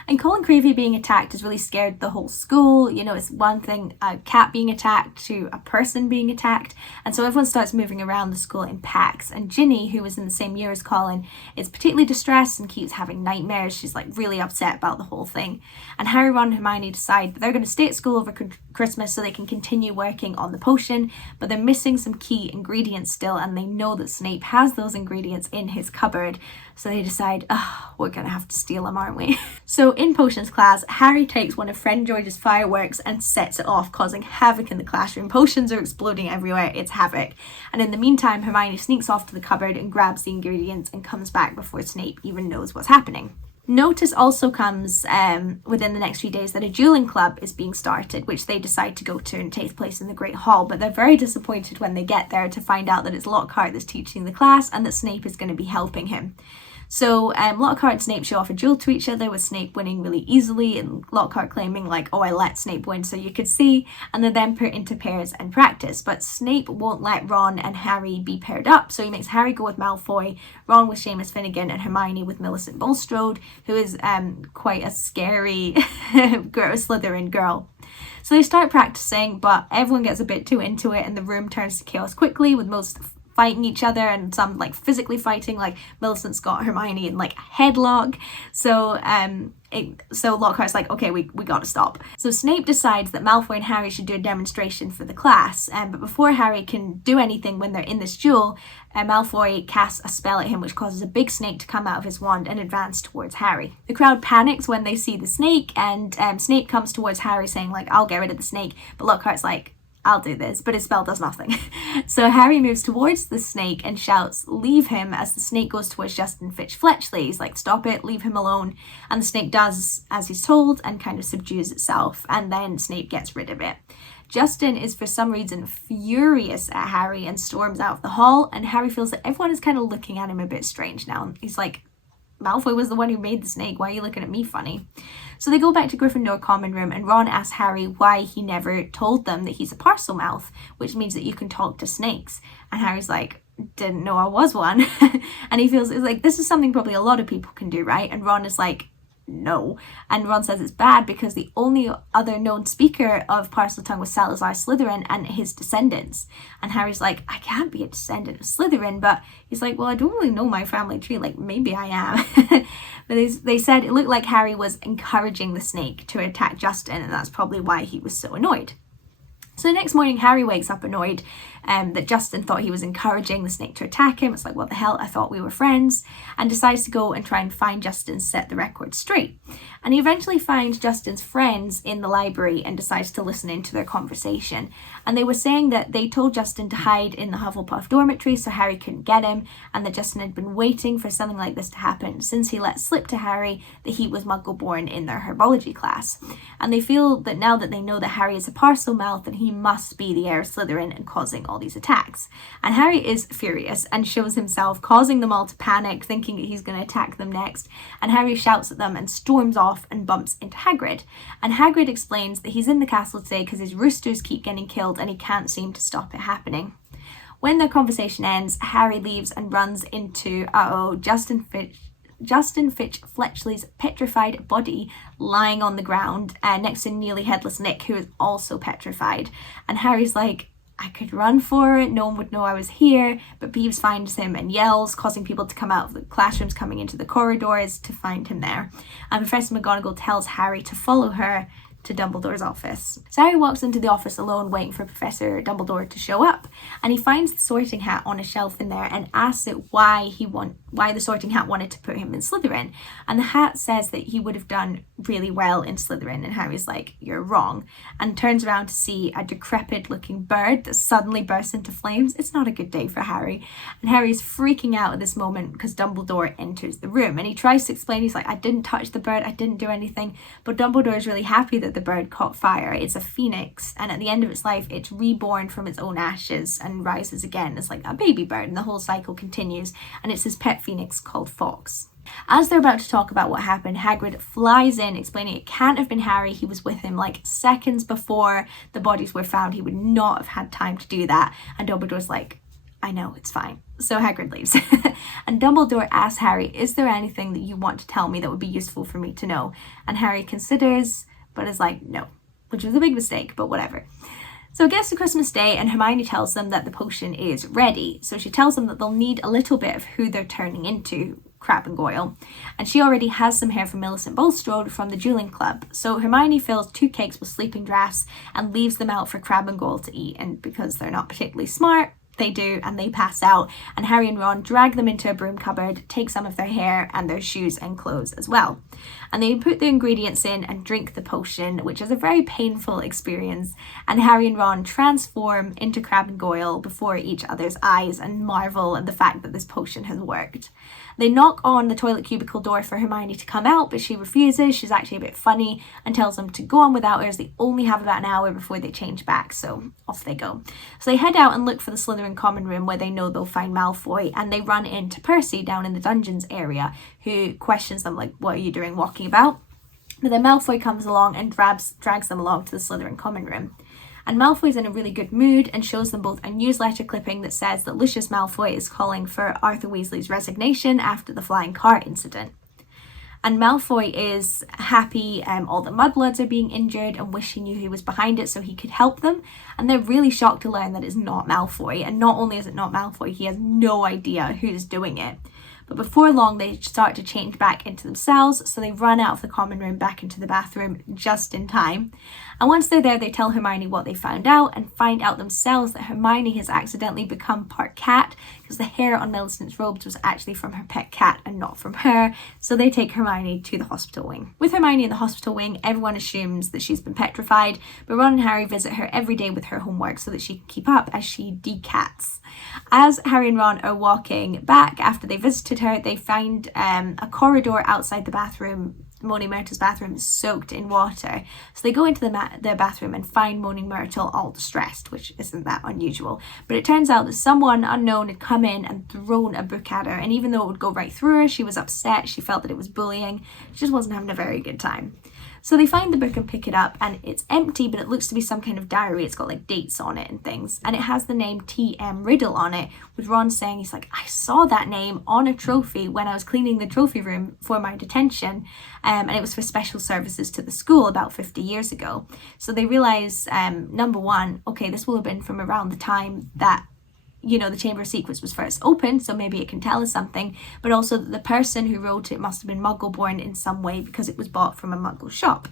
And Colin Creevey being attacked has really scared the whole school. You know, it's one thing a cat being attacked to a person being attacked. And so everyone starts moving around the school in packs. And Ginny, who was in the same year as Colin, is particularly distressed and keeps having nightmares. She's like really upset about the whole thing. And Harry, Ron and Hermione decide that they're going to stay at school over Christmas so they can continue working on the potion. But they're missing some key ingredients still, and they know that Snape has those ingredients in his cupboard. So they decide, oh, we're going to have to steal them, aren't we? So in potions class, Harry takes one of Friend George's fireworks and sets it off, causing havoc in the classroom. Potions are exploding everywhere. It's havoc. And in the meantime, Hermione sneaks off to the cupboard and grabs the ingredients and comes back before Snape even knows what's happening. Notice also comes within the next few days that a dueling club is being started, which they decide to go to and takes place in the Great Hall, but they're very disappointed when they get there to find out that it's Lockhart that's teaching the class and that Snape is going to be helping him. So Lockhart and Snape show off a duel to each other, with Snape winning really easily and Lockhart claiming like, oh, I let Snape win so you could see, and they're then put into pairs and practice. But Snape won't let Ron and Harry be paired up, so he makes Harry go with Malfoy, Ron with Seamus Finnegan, and Hermione with Millicent Bulstrode, who is quite a scary Slytherin girl. So they start practicing, but everyone gets a bit too into it and the room turns to chaos quickly, with most fighting each other and some like physically fighting, like Millicent's got Hermione in like a headlock. So so Lockhart's like, okay, we gotta stop. So Snape decides that Malfoy and Harry should do a demonstration for the class, but before Harry can do anything when they're in this duel, Malfoy casts a spell at him which causes a big snake to come out of his wand and advance towards Harry. The crowd panics when they see the snake, and Snape comes towards Harry saying like, I'll get rid of the snake, but Lockhart's like, I'll do this, but his spell does nothing. So Harry moves towards the snake and shouts, leave him, as the snake goes towards Justin Fitch-Fletchley. He's like, stop it, leave him alone. And the snake does as he's told and kind of subdues itself, and then Snape gets rid of it. Justin is for some reason furious at Harry and storms out of the hall, and Harry feels that everyone is kind of looking at him a bit strange now. He's like, Malfoy was the one who made the snake, why are you looking at me funny? So they go back to Gryffindor common room, and Ron asks Harry why he never told them that he's a Parselmouth, which means that you can talk to snakes. And Harry's like, didn't know I was one. And he feels it's like, this is something probably a lot of people can do, right? And Ron is like, no. And Ron says it's bad because the only other known speaker of Parseltongue was Salazar Slytherin and his descendants. And Harry's like, I can't be a descendant of Slytherin, but he's like, well, I don't really know my family tree, like maybe I am. But they said it looked like Harry was encouraging the snake to attack Justin, and that's probably why he was so annoyed. So the next morning, Harry wakes up annoyed that Justin thought he was encouraging the snake to attack him. It's like, what the hell, I thought we were friends. And decides to go and try and find Justin, set the record straight. And he eventually finds Justin's friends in the library and decides to listen into their conversation. And they were saying that they told Justin to hide in the Hufflepuff dormitory so Harry couldn't get him, and that Justin had been waiting for something like this to happen since he let slip to Harry that he was Muggle-born in their herbology class. And they feel that now that they know that Harry is a Parselmouth, then he must be the heir of Slytherin and causing all these attacks. And Harry is furious and shows himself, causing them all to panic, thinking that he's going to attack them next. And Harry shouts at them and storms off and bumps into Hagrid. And Hagrid explains that he's in the castle today because his roosters keep getting killed and he can't seem to stop it happening. When their conversation ends, Harry leaves and runs into, Justin Fitch-Fletchley's petrified body lying on the ground next to nearly headless Nick, who is also petrified. And Harry's like, I could run for it, no one would know I was here, but Peeves finds him and yells, causing people to come out of the classrooms coming into the corridors to find him there. And Professor McGonagall tells Harry to follow her to Dumbledore's office. So Harry walks into the office alone, waiting for Professor Dumbledore to show up, and he finds the sorting hat on a shelf in there and asks it why the sorting hat wanted to put him in Slytherin. And the hat says that he would have done really well in Slytherin, and Harry's like, you're wrong, and turns around to see a decrepit looking bird that suddenly bursts into flames. It's not a good day for Harry, and Harry's freaking out at this moment because Dumbledore enters the room, and he tries to explain, he's like, I didn't touch the bird, I didn't do anything, but Dumbledore is really happy that the bird caught fire. It's a phoenix, and at the end of its life it's reborn from its own ashes and rises again as like a baby bird, and the whole cycle continues, and it's his pet phoenix called Fox. As they're about to talk about what happened, Hagrid flies in explaining it can't have been Harry. He was with him like seconds before the bodies were found. He would not have had time to do that. And Dumbledore's like, I know, it's fine. So Hagrid leaves. And Dumbledore asks Harry, is there anything that you want to tell me that would be useful for me to know? And Harry considers, but is like, no, which was a big mistake, but whatever. So it gets to Christmas Day and Hermione tells them that the potion is ready. So she tells them that they'll need a little bit of who they're turning into, Crabbe and Goyle. And she already has some hair from Millicent Bulstrode from the dueling club. So Hermione fills 2 cakes with sleeping draughts and leaves them out for Crabbe and Goyle to eat. And because they're not particularly smart, they do, and they pass out, and Harry and Ron drag them into a broom cupboard, take some of their hair and their shoes and clothes as well. And they put the ingredients in and drink the potion, which is a very painful experience, and Harry and Ron transform into Crabbe and Goyle before each other's eyes and marvel at the fact that this potion has worked. They knock on the toilet cubicle door for Hermione to come out, but she refuses. She's actually a bit funny and tells them to go on without her, as they only have about an hour before they change back, so off they go. So they head out and look for the Slytherin common room where they know they'll find Malfoy, and they run into Percy down in the dungeons area, who questions them like, what are you doing walking about? But then Malfoy comes along and drags them along to the Slytherin common room. And Malfoy's in a really good mood and shows them both a newsletter clipping that says that Lucius Malfoy is calling for Arthur Weasley's resignation after the flying car incident. And Malfoy is happy all the mudbloods are being injured and wish he knew who was behind it so he could help them. And they're really shocked to learn that it's not Malfoy. And not only is it not Malfoy, he has no idea who's doing it. But before long, they start to change back into themselves, so they run out of the common room back into the bathroom just in time. And once they're there, they tell Hermione what they found out and find out themselves that Hermione has accidentally become part cat because the hair on Millicent's robes was actually from her pet cat and not from her. So they take Hermione to the hospital wing. With Hermione in the hospital wing, everyone assumes that she's been petrified, but Ron and Harry visit her every day with her homework so that she can keep up as she decats. As Harry and Ron are walking back after they visited her, they find a corridor outside the bathroom. Moaning Myrtle's bathroom is soaked in water. So they go into their bathroom and find Moaning Myrtle all distressed, which isn't that unusual. But it turns out that someone unknown had come in and thrown a book at her. And even though it would go right through her, she was upset. She felt that it was bullying. She just wasn't having a very good time. So they find the book and pick it up, and it's empty, but it looks to be some kind of diary. It's got like dates on it and things. And it has the name T.M. Riddle on it, with Ron saying, he's like, I saw that name on a trophy when I was cleaning the trophy room for my detention. And it was for special services to the school about 50 years ago. So they realise, number one, okay, this will have been from around the time that the Chamber of Secrets was first opened, so maybe it can tell us something, but also that the person who wrote it must have been Muggle-born in some way because it was bought from a Muggle shop.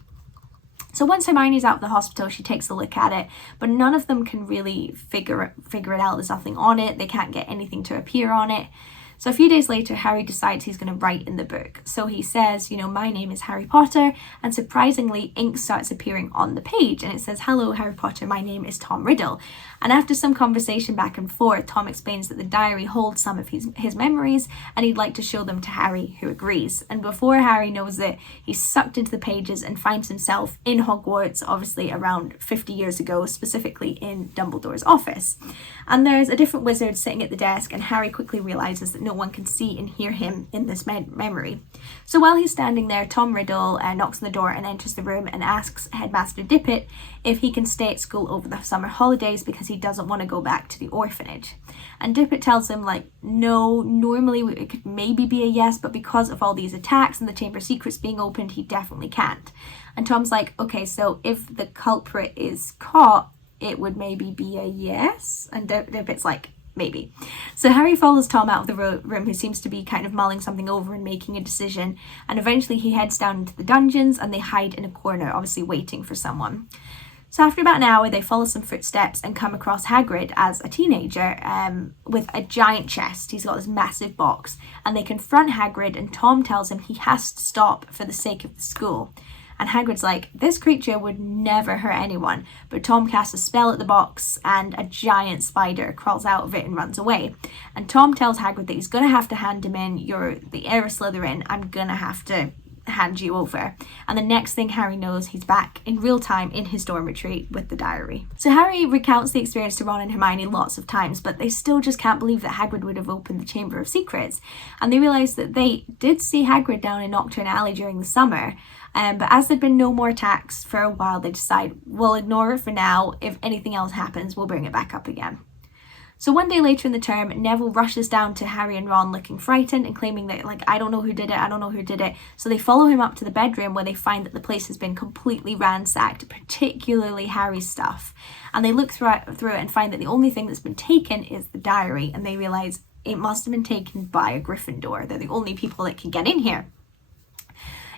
So once Hermione's out of the hospital, she takes a look at it, but none of them can really figure it out. There's nothing on it. They can't get anything to appear on it. So a few days later, Harry decides he's going to write in the book. So he says, my name is Harry Potter, and surprisingly, ink starts appearing on the page, and it says, hello, Harry Potter, my name is Tom Riddle. And after some conversation back and forth, Tom explains that the diary holds some of his memories, and he'd like to show them to Harry, who agrees. And before Harry knows it, he's sucked into the pages and finds himself in Hogwarts, obviously around 50 years ago, specifically in Dumbledore's office. And there's a different wizard sitting at the desk, and Harry quickly realises that no one can see and hear him in this memory. So while he's standing there, Tom Riddle knocks on the door and enters the room and asks Headmaster Dippet if he can stay at school over the summer holidays because he doesn't want to go back to the orphanage. And Dippet tells him, no, normally it could maybe be a yes, but because of all these attacks and the Chamber of Secrets being opened, he definitely can't. And Tom's like, okay, so if the culprit is caught, it would maybe be a yes? And Dippet's like, maybe. So Harry follows Tom out of the room, who seems to be kind of mulling something over and making a decision. And eventually he heads down into the dungeons and they hide in a corner, obviously waiting for someone. So after about an hour, they follow some footsteps and come across Hagrid as a teenager with a giant chest. He's got this massive box, and they confront Hagrid, and Tom tells him he has to stop for the sake of the school. And Hagrid's like, this creature would never hurt anyone. But Tom casts a spell at the box and a giant spider crawls out of it and runs away. And Tom tells Hagrid that he's going to have to hand him in. You're the heir of Slytherin. I'm going to have to hand you over. And the next thing Harry knows, he's back in real time in his dormitory with the diary. So Harry recounts the experience to Ron and Hermione lots of times, but they still just can't believe that Hagrid would have opened the Chamber of Secrets. And they realise that they did see Hagrid down in Knockturn Alley during the summer. But as there'd been no more attacks for a while, they decide, we'll ignore it for now. If anything else happens, we'll bring it back up again. So one day later in the term, Neville rushes down to Harry and Ron looking frightened and claiming that, like, I don't know who did it, I don't know who did it. So they follow him up to the bedroom where they find that the place has been completely ransacked, particularly Harry's stuff. And they look through it and find that the only thing that's been taken is the diary, and they realise it must have been taken by a Gryffindor. They're the only people that can get in here.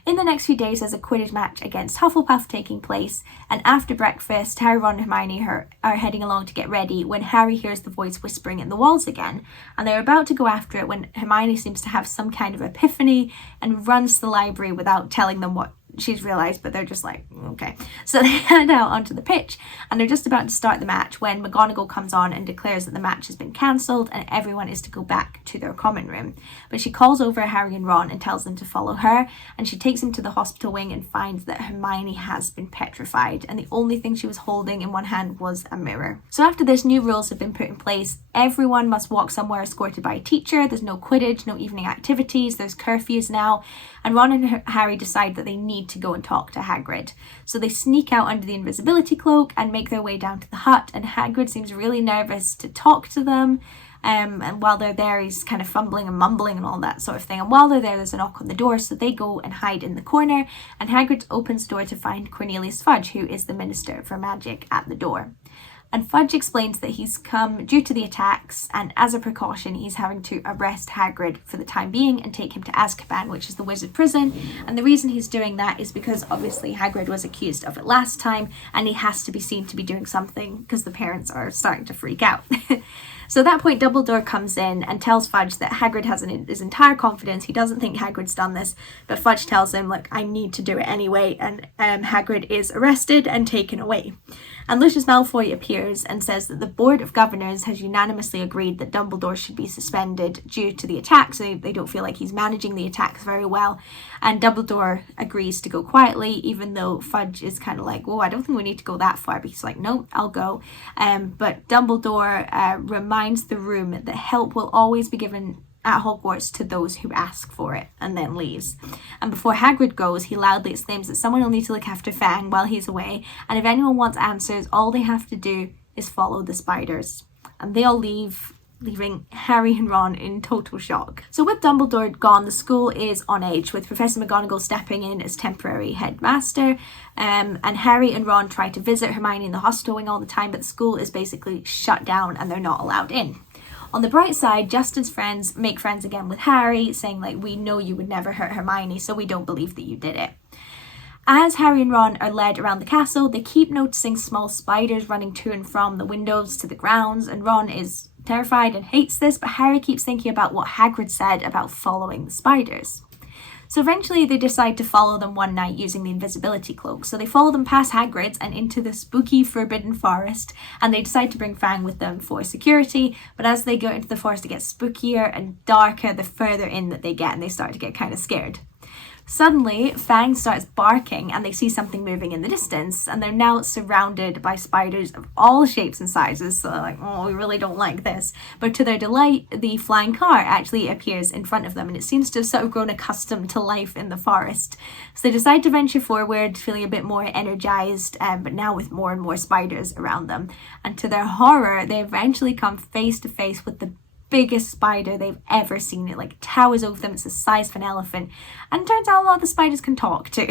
In the next few days, there's a Quidditch match against Hufflepuff taking place, and after breakfast, Harry, Ron and Hermione are heading along to get ready when Harry hears the voice whispering in the walls again, and they're about to go after it when Hermione seems to have some kind of epiphany and runs to the library without telling them what she's realised, but they're just like, okay. So they head out onto the pitch, and they're just about to start the match when McGonagall comes on and declares that the match has been cancelled and everyone is to go back to their common room. But she calls over Harry and Ron and tells them to follow her, and she takes them to the hospital wing and finds that Hermione has been petrified, and the only thing she was holding in one hand was a mirror. So after this, new rules have been put in place. Everyone must walk somewhere escorted by a teacher. There's no Quidditch, no evening activities, there's curfews now, and Ron and Harry decide that they need to go and talk to Hagrid. So they sneak out under the invisibility cloak and make their way down to the hut, and Hagrid seems really nervous to talk to them. And while they're there, he's kind of fumbling and mumbling and all that sort of thing. And while they're there, there's a knock on the door, so they go and hide in the corner, and Hagrid opens the door to find Cornelius Fudge, who is the Minister for Magic, at the door. And Fudge explains that he's come due to the attacks, and as a precaution, he's having to arrest Hagrid for the time being and take him to Azkaban, which is the wizard prison. And the reason he's doing that is because obviously Hagrid was accused of it last time, and he has to be seen to be doing something because the parents are starting to freak out. So at that point, Dumbledore comes in and tells Fudge that Hagrid has his entire confidence. He doesn't think Hagrid's done this, but Fudge tells him, like, I need to do it anyway, and Hagrid is arrested and taken away. And Lucius Malfoy appears and says that the Board of Governors has unanimously agreed that Dumbledore should be suspended due to the attacks. They don't feel like he's managing the attacks very well. And Dumbledore agrees to go quietly, even though Fudge is kind of like, whoa, I don't think we need to go that far. But he's like, no, I'll go. But Dumbledore reminds the room that help will always be given at Hogwarts to those who ask for it, and then leaves. And before Hagrid goes, he loudly exclaims that someone will need to look after Fang while he's away, and if anyone wants answers, all they have to do is follow the spiders. And they all leave, leaving Harry and Ron in total shock. So with Dumbledore gone, the school is on edge, with Professor McGonagall stepping in as temporary headmaster, and Harry and Ron try to visit Hermione in the hostel wing all the time, but the school is basically shut down and they're not allowed in. On the bright side, Justin's friends make friends again with Harry, saying, like, we know you would never hurt Hermione, so we don't believe that you did it. As Harry and Ron are led around the castle, they keep noticing small spiders running to and from the windows to the grounds, and Ron is terrified and hates this, but Harry keeps thinking about what Hagrid said about following the spiders. So eventually they decide to follow them one night using the invisibility cloak. So they follow them past Hagrid's and into the spooky forbidden forest, and they decide to bring Fang with them for security. But as they go into the forest, it gets spookier and darker the further in that they get, and they start to get kind of scared. Suddenly, Fang starts barking and they see something moving in the distance, and they're now surrounded by spiders of all shapes and sizes, so they're like, oh, we really don't like this. But to their delight, the flying car actually appears in front of them, and it seems to have sort of grown accustomed to life in the forest. So they decide to venture forward, feeling a bit more energized, but now with more and more spiders around them. And to their horror, they eventually come face to face with the biggest spider they've ever seen. It like towers over them. It's the size of an elephant, and it turns out a lot of the spiders can talk too.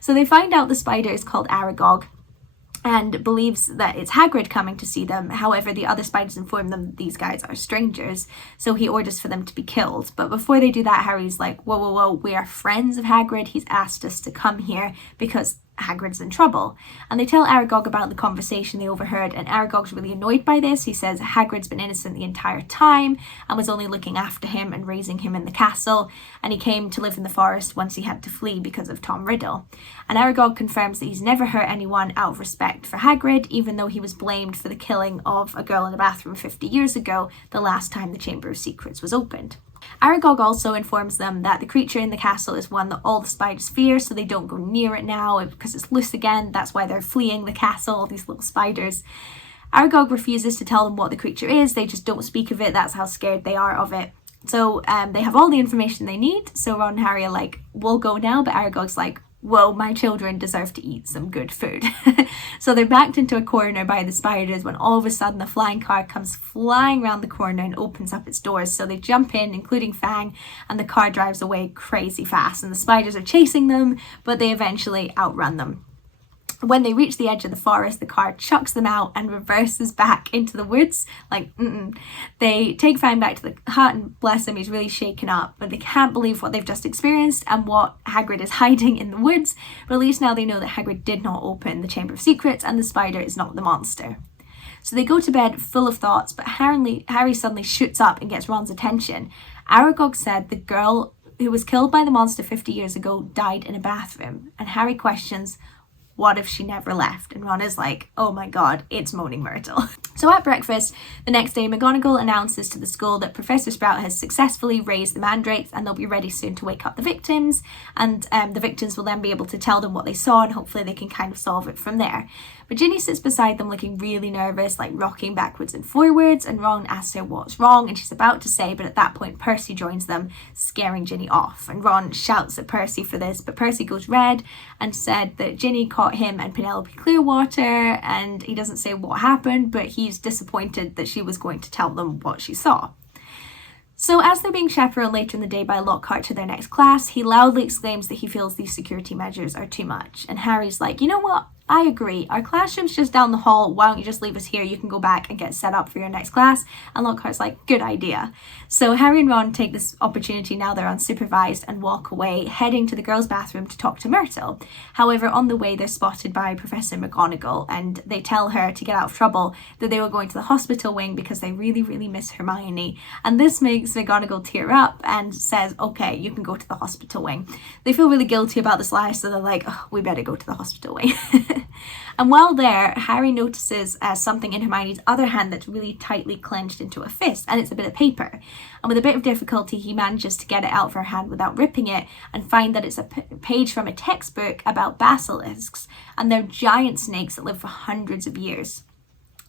So they find out the spider is called Aragog and believes that it's Hagrid coming to see them. However, the other spiders inform them that these guys are strangers, so he orders for them to be killed. But before they do that, Harry's like, whoa, we are friends of Hagrid. He's asked us to come here because Hagrid's in trouble. And they tell Aragog about the conversation they overheard, and Aragog's really annoyed by this. He says Hagrid's been innocent the entire time and was only looking after him and raising him in the castle, and he came to live in the forest once he had to flee because of Tom Riddle. And Aragog confirms that he's never hurt anyone out of respect for Hagrid, even though he was blamed for the killing of a girl in a bathroom 50 years ago, the last time the Chamber of Secrets was opened. Aragog also informs them that the creature in the castle is one that all the spiders fear, so they don't go near it now because it's loose again. That's why they're fleeing the castle, all these little spiders. Aragog refuses to tell them what the creature is. They just don't speak of it. That's how scared they are of it. So they have all the information they need. So Ron and Harry are like, we'll go now. But Aragog's like, whoa, my children deserve to eat some good food. So they're backed into a corner by the spiders when all of a sudden the flying car comes flying around the corner and opens up its doors. So they jump in, including Fang, and the car drives away crazy fast. And the spiders are chasing them, but they eventually outrun them. When they reach the edge of the forest, the car chucks them out and reverses back into the woods. They take Fang back to the hut, and bless him, he's really shaken up, but they can't believe what they've just experienced and what Hagrid is hiding in the woods. But at least now they know that Hagrid did not open the Chamber of Secrets and the spider is not the monster. So they go to bed full of thoughts, but Harry suddenly shoots up and gets Ron's attention. Aragog said the girl who was killed by the monster 50 years ago died in a bathroom, and Harry questions, what if she never left? And Ron is like, oh my god, it's Moaning Myrtle. So at breakfast the next day, McGonagall announces to the school that Professor Sprout has successfully raised the mandrakes and they'll be ready soon to wake up the victims, and the victims will then be able to tell them what they saw, and hopefully they can kind of solve it from there. But Ginny sits beside them looking really nervous, like rocking backwards and forwards, and Ron asks her what's wrong, and she's about to say, but at that point Percy joins them, scaring Ginny off. And Ron shouts at Percy for this, but Percy goes red and said that Ginny caught him and Penelope Clearwater, and he doesn't say what happened, but he's disappointed that she was going to tell them what she saw. So as they're being chaperoned later in the day by Lockhart to their next class, he loudly exclaims that he feels these security measures are too much. And Harry's like, you know what? I agree. Our classroom's just down the hall. Why don't you just leave us here? You can go back and get set up for your next class. And Lockhart's like, good idea. So Harry and Ron take this opportunity now they're unsupervised and walk away, heading to the girls' bathroom to talk to Myrtle. However, on the way they're spotted by Professor McGonagall, and they tell her to get out of trouble that they were going to the hospital wing because they really, really miss Hermione. And this makes McGonagall tear up and says, okay, you can go to the hospital wing. They feel really guilty about this lie, so they're like, oh, we better go to the hospital wing. And while there, Harry notices something in Hermione's other hand that's really tightly clenched into a fist, and it's a bit of paper. And with a bit of difficulty, he manages to get it out of her hand without ripping it, and find that it's a page from a textbook about basilisks, and they're giant snakes that live for hundreds of years.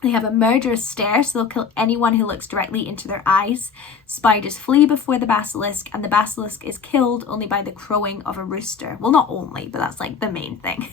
They have a murderous stare, so they'll kill anyone who looks directly into their eyes. Spiders flee before the basilisk, and the basilisk is killed only by the crowing of a rooster. Well, not only, but that's like the main thing.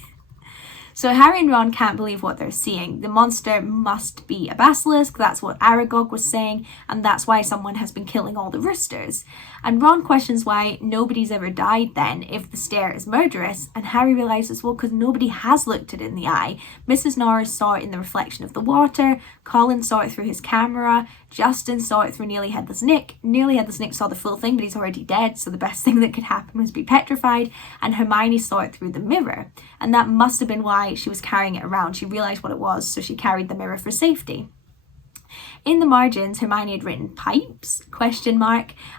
So Harry and Ron can't believe what they're seeing. The monster must be a basilisk, that's what Aragog was saying, and that's why someone has been killing all the roosters. And Ron questions why nobody's ever died then if the stare is murderous, and Harry realises, well, because nobody has looked it in the eye. Mrs. Norris saw it in the reflection of the water, Colin saw it through his camera, Justin saw it through Nearly Headless Nick. Nearly Headless Nick saw the full thing, but he's already dead, so the best thing that could happen was be petrified, and Hermione saw it through the mirror. And that must have been why she was carrying it around. She realised what it was, so she carried the mirror for safety. In the margins, Hermione had written pipes, ?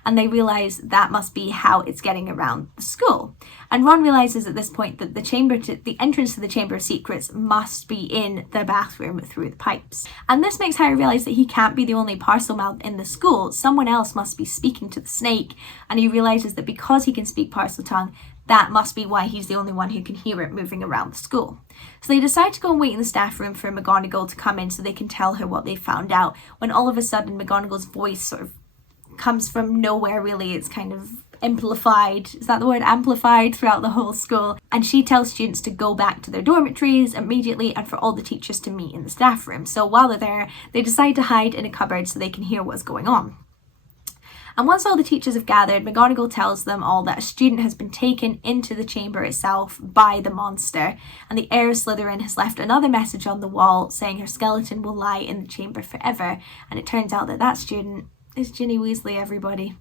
And they realise that must be how it's getting around the school. And Ron realises at this point that the entrance to the Chamber of Secrets must be in the bathroom through the pipes. And this makes Harry realise that he can't be the only Parselmouth in the school. Someone else must be speaking to the snake, and he realises that because he can speak Parseltongue, that must be why he's the only one who can hear it moving around the school. So they decide to go and wait in the staff room for McGonagall to come in so they can tell her what they found out, when all of a sudden McGonagall's voice sort of comes from nowhere really. It's kind of amplified, is that the word? Amplified throughout the whole school. And she tells students to go back to their dormitories immediately and for all the teachers to meet in the staff room. So while they're there, they decide to hide in a cupboard so they can hear what's going on. And once all the teachers have gathered, McGonagall tells them all that a student has been taken into the chamber itself by the monster, and the heir of Slytherin has left another message on the wall saying her skeleton will lie in the chamber forever, and it turns out that that student is Ginny Weasley, everybody.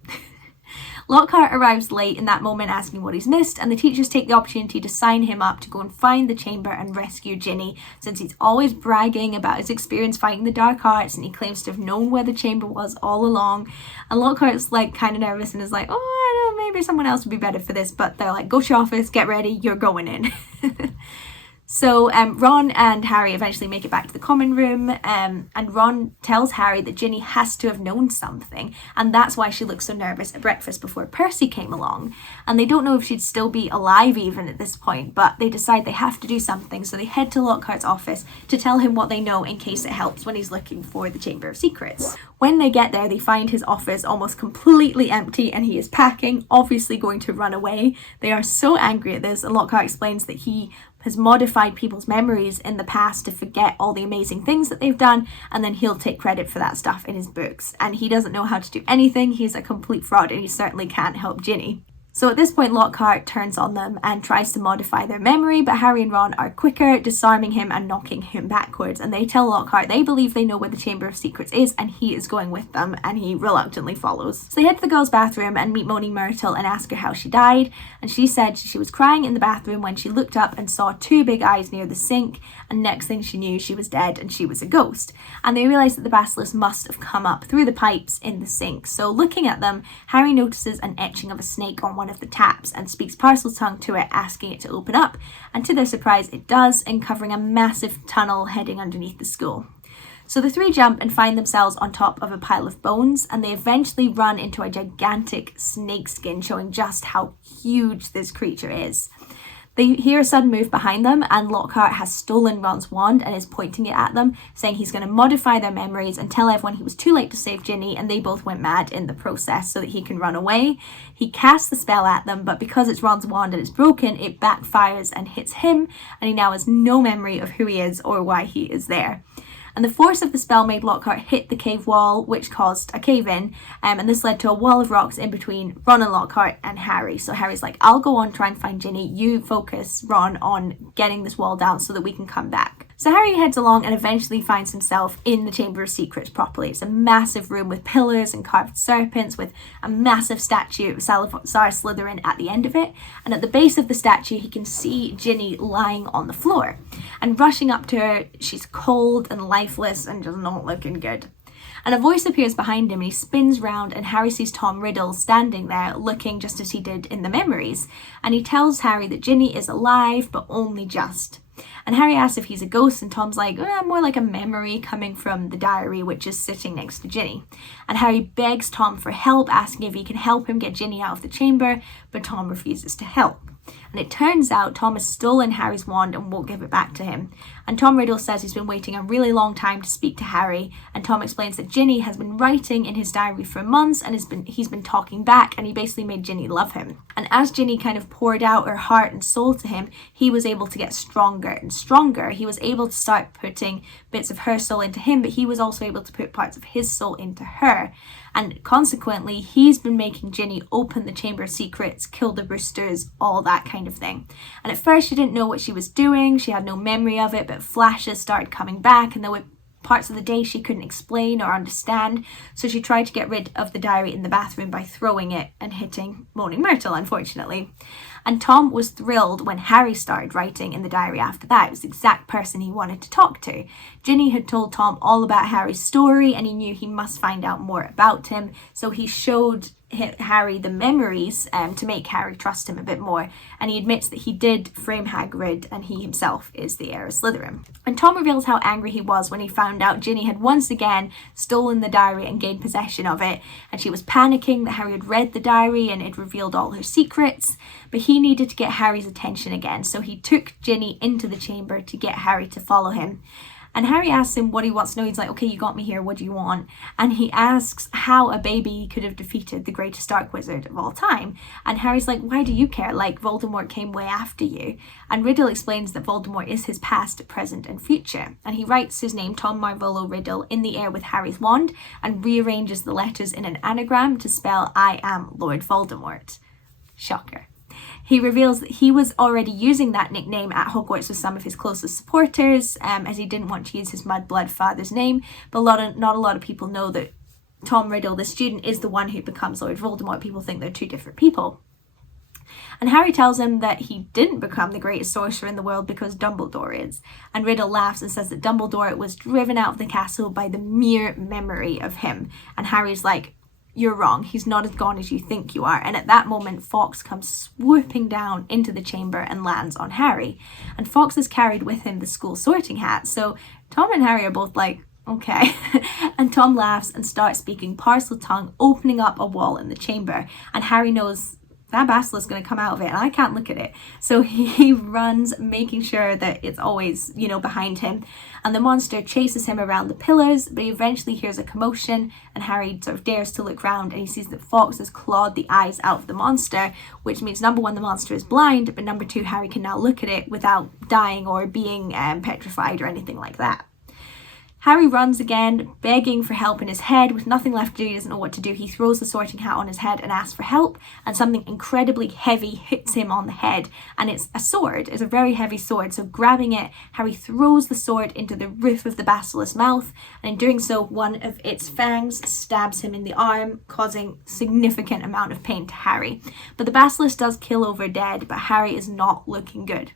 Lockhart arrives late in that moment asking what he's missed, and the teachers take the opportunity to sign him up to go and find the chamber and rescue Ginny, since he's always bragging about his experience fighting the dark arts and he claims to have known where the chamber was all along. And Lockhart's like kind of nervous and is like, oh, I don't know, maybe someone else would be better for this, but they're like, go to your office, get ready, you're going in. So Ron and Harry eventually make it back to the common room, and Ron tells Harry that Ginny has to have known something, and that's why she looked so nervous at breakfast before Percy came along. And they don't know if she'd still be alive even at this point, but they decide they have to do something, so they head to Lockhart's office to tell him what they know in case it helps when he's looking for the Chamber of Secrets. When they get there, they find his office almost completely empty and he is packing, obviously going to run away. They are so angry at this, and Lockhart explains that he has modified people's memories in the past to forget all the amazing things that they've done, and then he'll take credit for that stuff in his books. And he doesn't know how to do anything. He's a complete fraud, and he certainly can't help Ginny. So at this point, Lockhart turns on them and tries to modify their memory, but Harry and Ron are quicker, disarming him and knocking him backwards. And they tell Lockhart they believe they know where the Chamber of Secrets is, and he is going with them, and he reluctantly follows. So they head to the girls' bathroom and meet Moaning Myrtle and ask her how she died. And she said she was crying in the bathroom when she looked up and saw two big eyes near the sink, and next thing she knew, she was dead and she was a ghost. And they realised that the basilisk must have come up through the pipes in the sink. So looking at them, Harry notices an etching of a snake on one of the taps and speaks Parseltongue to it, asking it to open up, and to their surprise it does, uncovering a massive tunnel heading underneath the school. So the three jump and find themselves on top of a pile of bones, and they eventually run into a gigantic snakeskin, showing just how huge this creature is. They hear a sudden move behind them, and Lockhart has stolen Ron's wand and is pointing it at them, saying he's going to modify their memories and tell everyone he was too late to save Ginny, and they both went mad in the process so that he can run away. He casts the spell at them, but because it's Ron's wand and it's broken, it backfires and hits him, and he now has no memory of who he is or why he is there. And the force of the spell made Lockhart hit the cave wall, which caused a cave-in, and this led to a wall of rocks in between Ron and Lockhart and Harry. So Harry's like, I'll go on, try and find Ginny. You focus, Ron, on getting this wall down so that we can come back. So Harry heads along and eventually finds himself in the Chamber of Secrets properly. It's a massive room with pillars and carved serpents, with a massive statue of Salazar Slytherin at the end of it. And at the base of the statue, he can see Ginny lying on the floor. And rushing up to her, she's cold and lifeless and just not looking good. And a voice appears behind him and he spins round, and Harry sees Tom Riddle standing there looking just as he did in the memories. And he tells Harry that Ginny is alive, but only just. And Harry asks if he's a ghost, and Tom's like, more like a memory coming from the diary, which is sitting next to Ginny. And Harry begs Tom for help, asking if he can help him get Ginny out of the chamber, but Tom refuses to help. And it turns out Tom has stolen Harry's wand and won't give it back to him. And Tom Riddle says he's been waiting a really long time to speak to Harry, and Tom explains that Ginny has been writing in his diary for months and he's been talking back, and he basically made Ginny love him. And as Ginny kind of poured out her heart and soul to him, he was able to get stronger and stronger. He was able to start putting bits of her soul into him, but he was also able to put parts of his soul into her. And consequently, he's been making Ginny open the Chamber of Secrets, kill the roosters, all that kind of thing. And at first she didn't know what she was doing, she had no memory of it, but flashes started coming back, and there were parts of the day she couldn't explain or understand, so she tried to get rid of the diary in the bathroom by throwing it and hitting Moaning Myrtle, unfortunately. And Tom was thrilled when Harry started writing in the diary after that. It was the exact person he wanted to talk to. Ginny had told Tom all about Harry's story, and he knew he must find out more about him, so he showed Harry the memories to make Harry trust him a bit more, and he admits that he did frame Hagrid and he himself is the heir of Slytherin. And Tom reveals how angry he was when he found out Ginny had once again stolen the diary and gained possession of it, and she was panicking that Harry had read the diary and it revealed all her secrets, but he needed to get Harry's attention again, so he took Ginny into the chamber to get Harry to follow him. And Harry asks him what he wants to know. He's like, okay, you got me here, what do you want? And he asks how a baby could have defeated the greatest dark wizard of all time. And Harry's like, why do you care? Like, Voldemort came way after you. And Riddle explains that Voldemort is his past, present, and future. And he writes his name, Tom Marvolo Riddle, in the air with Harry's wand and rearranges the letters in an anagram to spell I am Lord Voldemort. Shocker. He reveals that he was already using that nickname at Hogwarts with some of his closest supporters, as he didn't want to use his mudblood father's name, but not a lot of people know that Tom Riddle, the student, is the one who becomes Lord Voldemort. People think they're two different people. And Harry tells him that he didn't become the greatest sorcerer in the world because Dumbledore is. And Riddle laughs and says that Dumbledore was driven out of the castle by the mere memory of him. And Harry's like, you're wrong, he's not as gone as you think you are. And at that moment, Fawkes comes swooping down into the chamber and lands on Harry. And Fawkes has carried with him the school sorting hat. So Tom and Harry are both like, okay. And Tom laughs and starts speaking Parseltongue, opening up a wall in the chamber. And Harry knows that basilisk is going to come out of it and I can't look at it. So he runs, making sure that it's always, you know, behind him. And the monster chases him around the pillars, but he eventually hears a commotion and Harry sort of dares to look round and he sees that Fawkes has clawed the eyes out of the monster, which means number one, the monster is blind, but number two, Harry can now look at it without dying or being petrified or anything like that. Harry runs again, begging for help in his head. With nothing left to do, he doesn't know what to do. He throws the sorting hat on his head and asks for help, and something incredibly heavy hits him on the head, and it's a sword. It's a very heavy sword, so grabbing it, Harry throws the sword into the roof of the basilisk's mouth, and in doing so, one of its fangs stabs him in the arm, causing significant amount of pain to Harry. But the basilisk does kill over dead, but Harry is not looking good.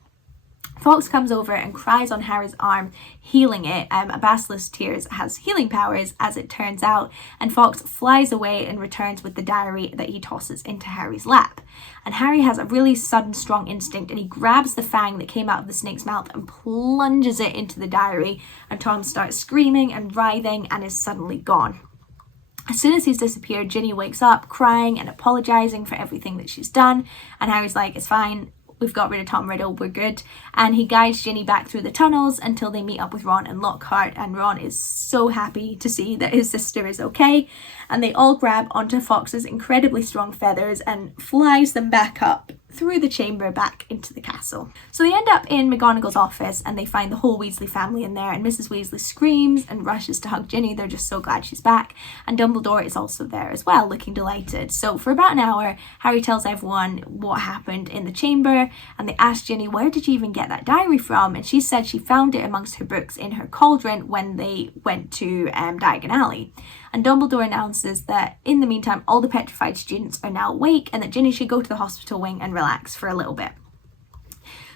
Fawkes comes over and cries on Harry's arm, healing it. A basilisk's tears has healing powers, as it turns out, and Fawkes flies away and returns with the diary that he tosses into Harry's lap. And Harry has a really sudden, strong instinct, and he grabs the fang that came out of the snake's mouth and plunges it into the diary, and Tom starts screaming and writhing and is suddenly gone. As soon as he's disappeared, Ginny wakes up crying and apologising for everything that she's done, and Harry's like, it's fine. We've got rid of Tom Riddle, we're good. And he guides Ginny back through the tunnels until they meet up with Ron and Lockhart, and Ron is so happy to see that his sister is okay. And they all grab onto Fawkes' incredibly strong feathers and flies them back up through the chamber back into the castle. So they end up in McGonagall's office and they find the whole Weasley family in there, and Mrs. Weasley screams and rushes to hug Ginny. They're just so glad she's back, and Dumbledore is also there as well, looking delighted. So for about an hour, Harry tells everyone what happened in the chamber, and they ask Ginny, where did you even get that diary from? And she said she found it amongst her books in her cauldron when they went to Diagon Alley. And Dumbledore announces that in the meantime, all the petrified students are now awake and that Ginny should go to the hospital wing and relax for a little bit.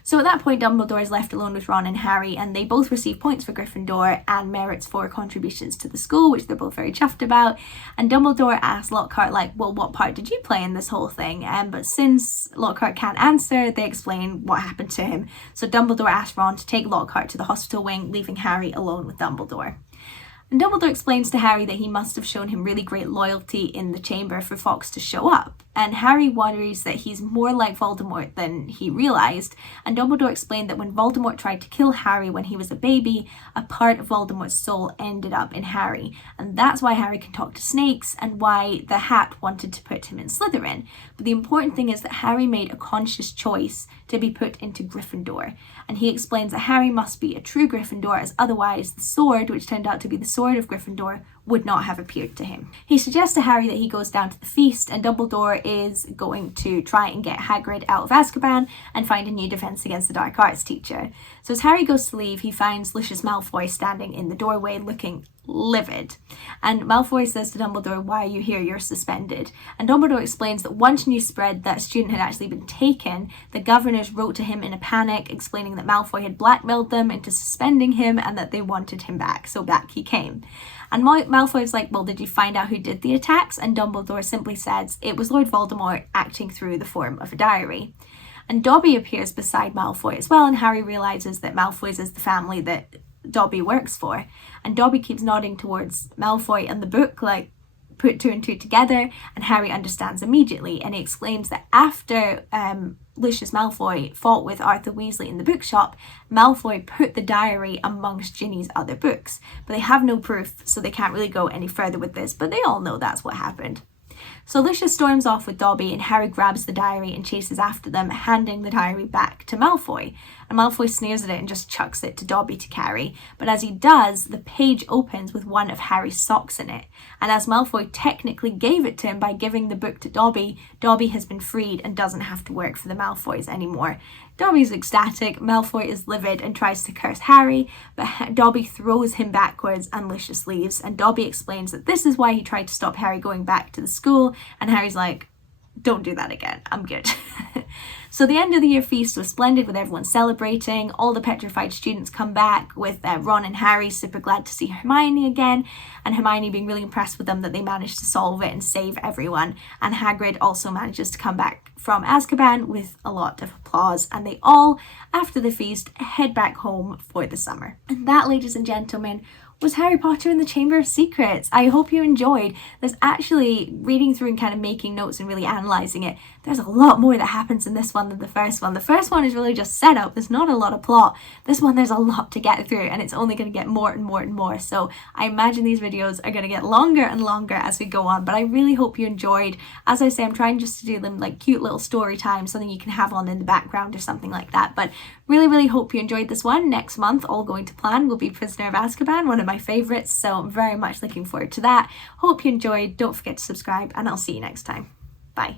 So at that point, Dumbledore is left alone with Ron and Harry, and they both receive points for Gryffindor and merits for contributions to the school, which they're both very chuffed about. And Dumbledore asks Lockhart, like, well, what part did you play in this whole thing? But since Lockhart can't answer, they explain what happened to him. So Dumbledore asks Ron to take Lockhart to the hospital wing, leaving Harry alone with Dumbledore. And Dumbledore explains to Harry that he must have shown him really great loyalty in the chamber for Fawkes to show up. And Harry worries that he's more like Voldemort than he realised. And Dumbledore explained that when Voldemort tried to kill Harry when he was a baby, a part of Voldemort's soul ended up in Harry. And that's why Harry can talk to snakes and why the Hat wanted to put him in Slytherin. But the important thing is that Harry made a conscious choice to be put into Gryffindor. And he explains that Harry must be a true Gryffindor, as otherwise the sword, which turned out to be the sword of Gryffindor, would not have appeared to him. He suggests to Harry that he goes down to the feast, and Dumbledore is going to try and get Hagrid out of Azkaban and find a new defense against the dark arts teacher. So as Harry goes to leave, he finds Lucius Malfoy standing in the doorway looking livid. And Malfoy says to Dumbledore, why are you here? You're suspended. And Dumbledore explains that once news spread that a student had actually been taken, the governors wrote to him in a panic, explaining that Malfoy had blackmailed them into suspending him and that they wanted him back. So back he came. And Malfoy's like, well, did you find out who did the attacks? And Dumbledore simply says, it was Lord Voldemort acting through the form of a diary. And Dobby appears beside Malfoy as well, and Harry realises that Malfoy's is the family that Dobby works for. And Dobby keeps nodding towards Malfoy and the book, like, put two and two together, and Harry understands immediately, and he explains that after Lucius Malfoy fought with Arthur Weasley in the bookshop, Malfoy put the diary amongst Ginny's other books. But they have no proof, so they can't really go any further with this, but they all know that's what happened. So Lucius storms off with Dobby, and Harry grabs the diary and chases after them, handing the diary back to Malfoy. And Malfoy sneers at it and just chucks it to Dobby to carry. But as he does, the page opens with one of Harry's socks in it. And as Malfoy technically gave it to him by giving the book to Dobby, Dobby has been freed and doesn't have to work for the Malfoys anymore. Dobby's ecstatic, Malfoy is livid and tries to curse Harry, but Dobby throws him backwards and Lucius leaves. And Dobby explains that this is why he tried to stop Harry going back to the school, and Harry's like, don't do that again, I'm good. So the end of the year feast was splendid, with everyone celebrating. All the petrified students come back, with Ron and Harry super glad to see Hermione again, and Hermione being really impressed with them that they managed to solve it and save everyone. And Hagrid also manages to come back from Azkaban with a lot of applause, and they all, after the feast, head back home for the summer. And that, ladies and gentlemen, was Harry Potter and the Chamber of Secrets. I hope you enjoyed. There's actually, reading through and kind of making notes and really analysing it, there's a lot more that happens in this one than the first one. The first one is really just set up. There's not a lot of plot. This one, there's a lot to get through, and it's only going to get more and more and more. So I imagine these videos are going to get longer and longer as we go on, but I really hope you enjoyed. As I say, I'm trying just to do them like cute little story time, something you can have on in the background or something like that. But really hope you enjoyed this one. Next month, all going to plan, will be Prisoner of Azkaban, one of my favourites, so I'm very much looking forward to that. Hope you enjoyed. Don't forget to subscribe, and I'll see you next time. Bye.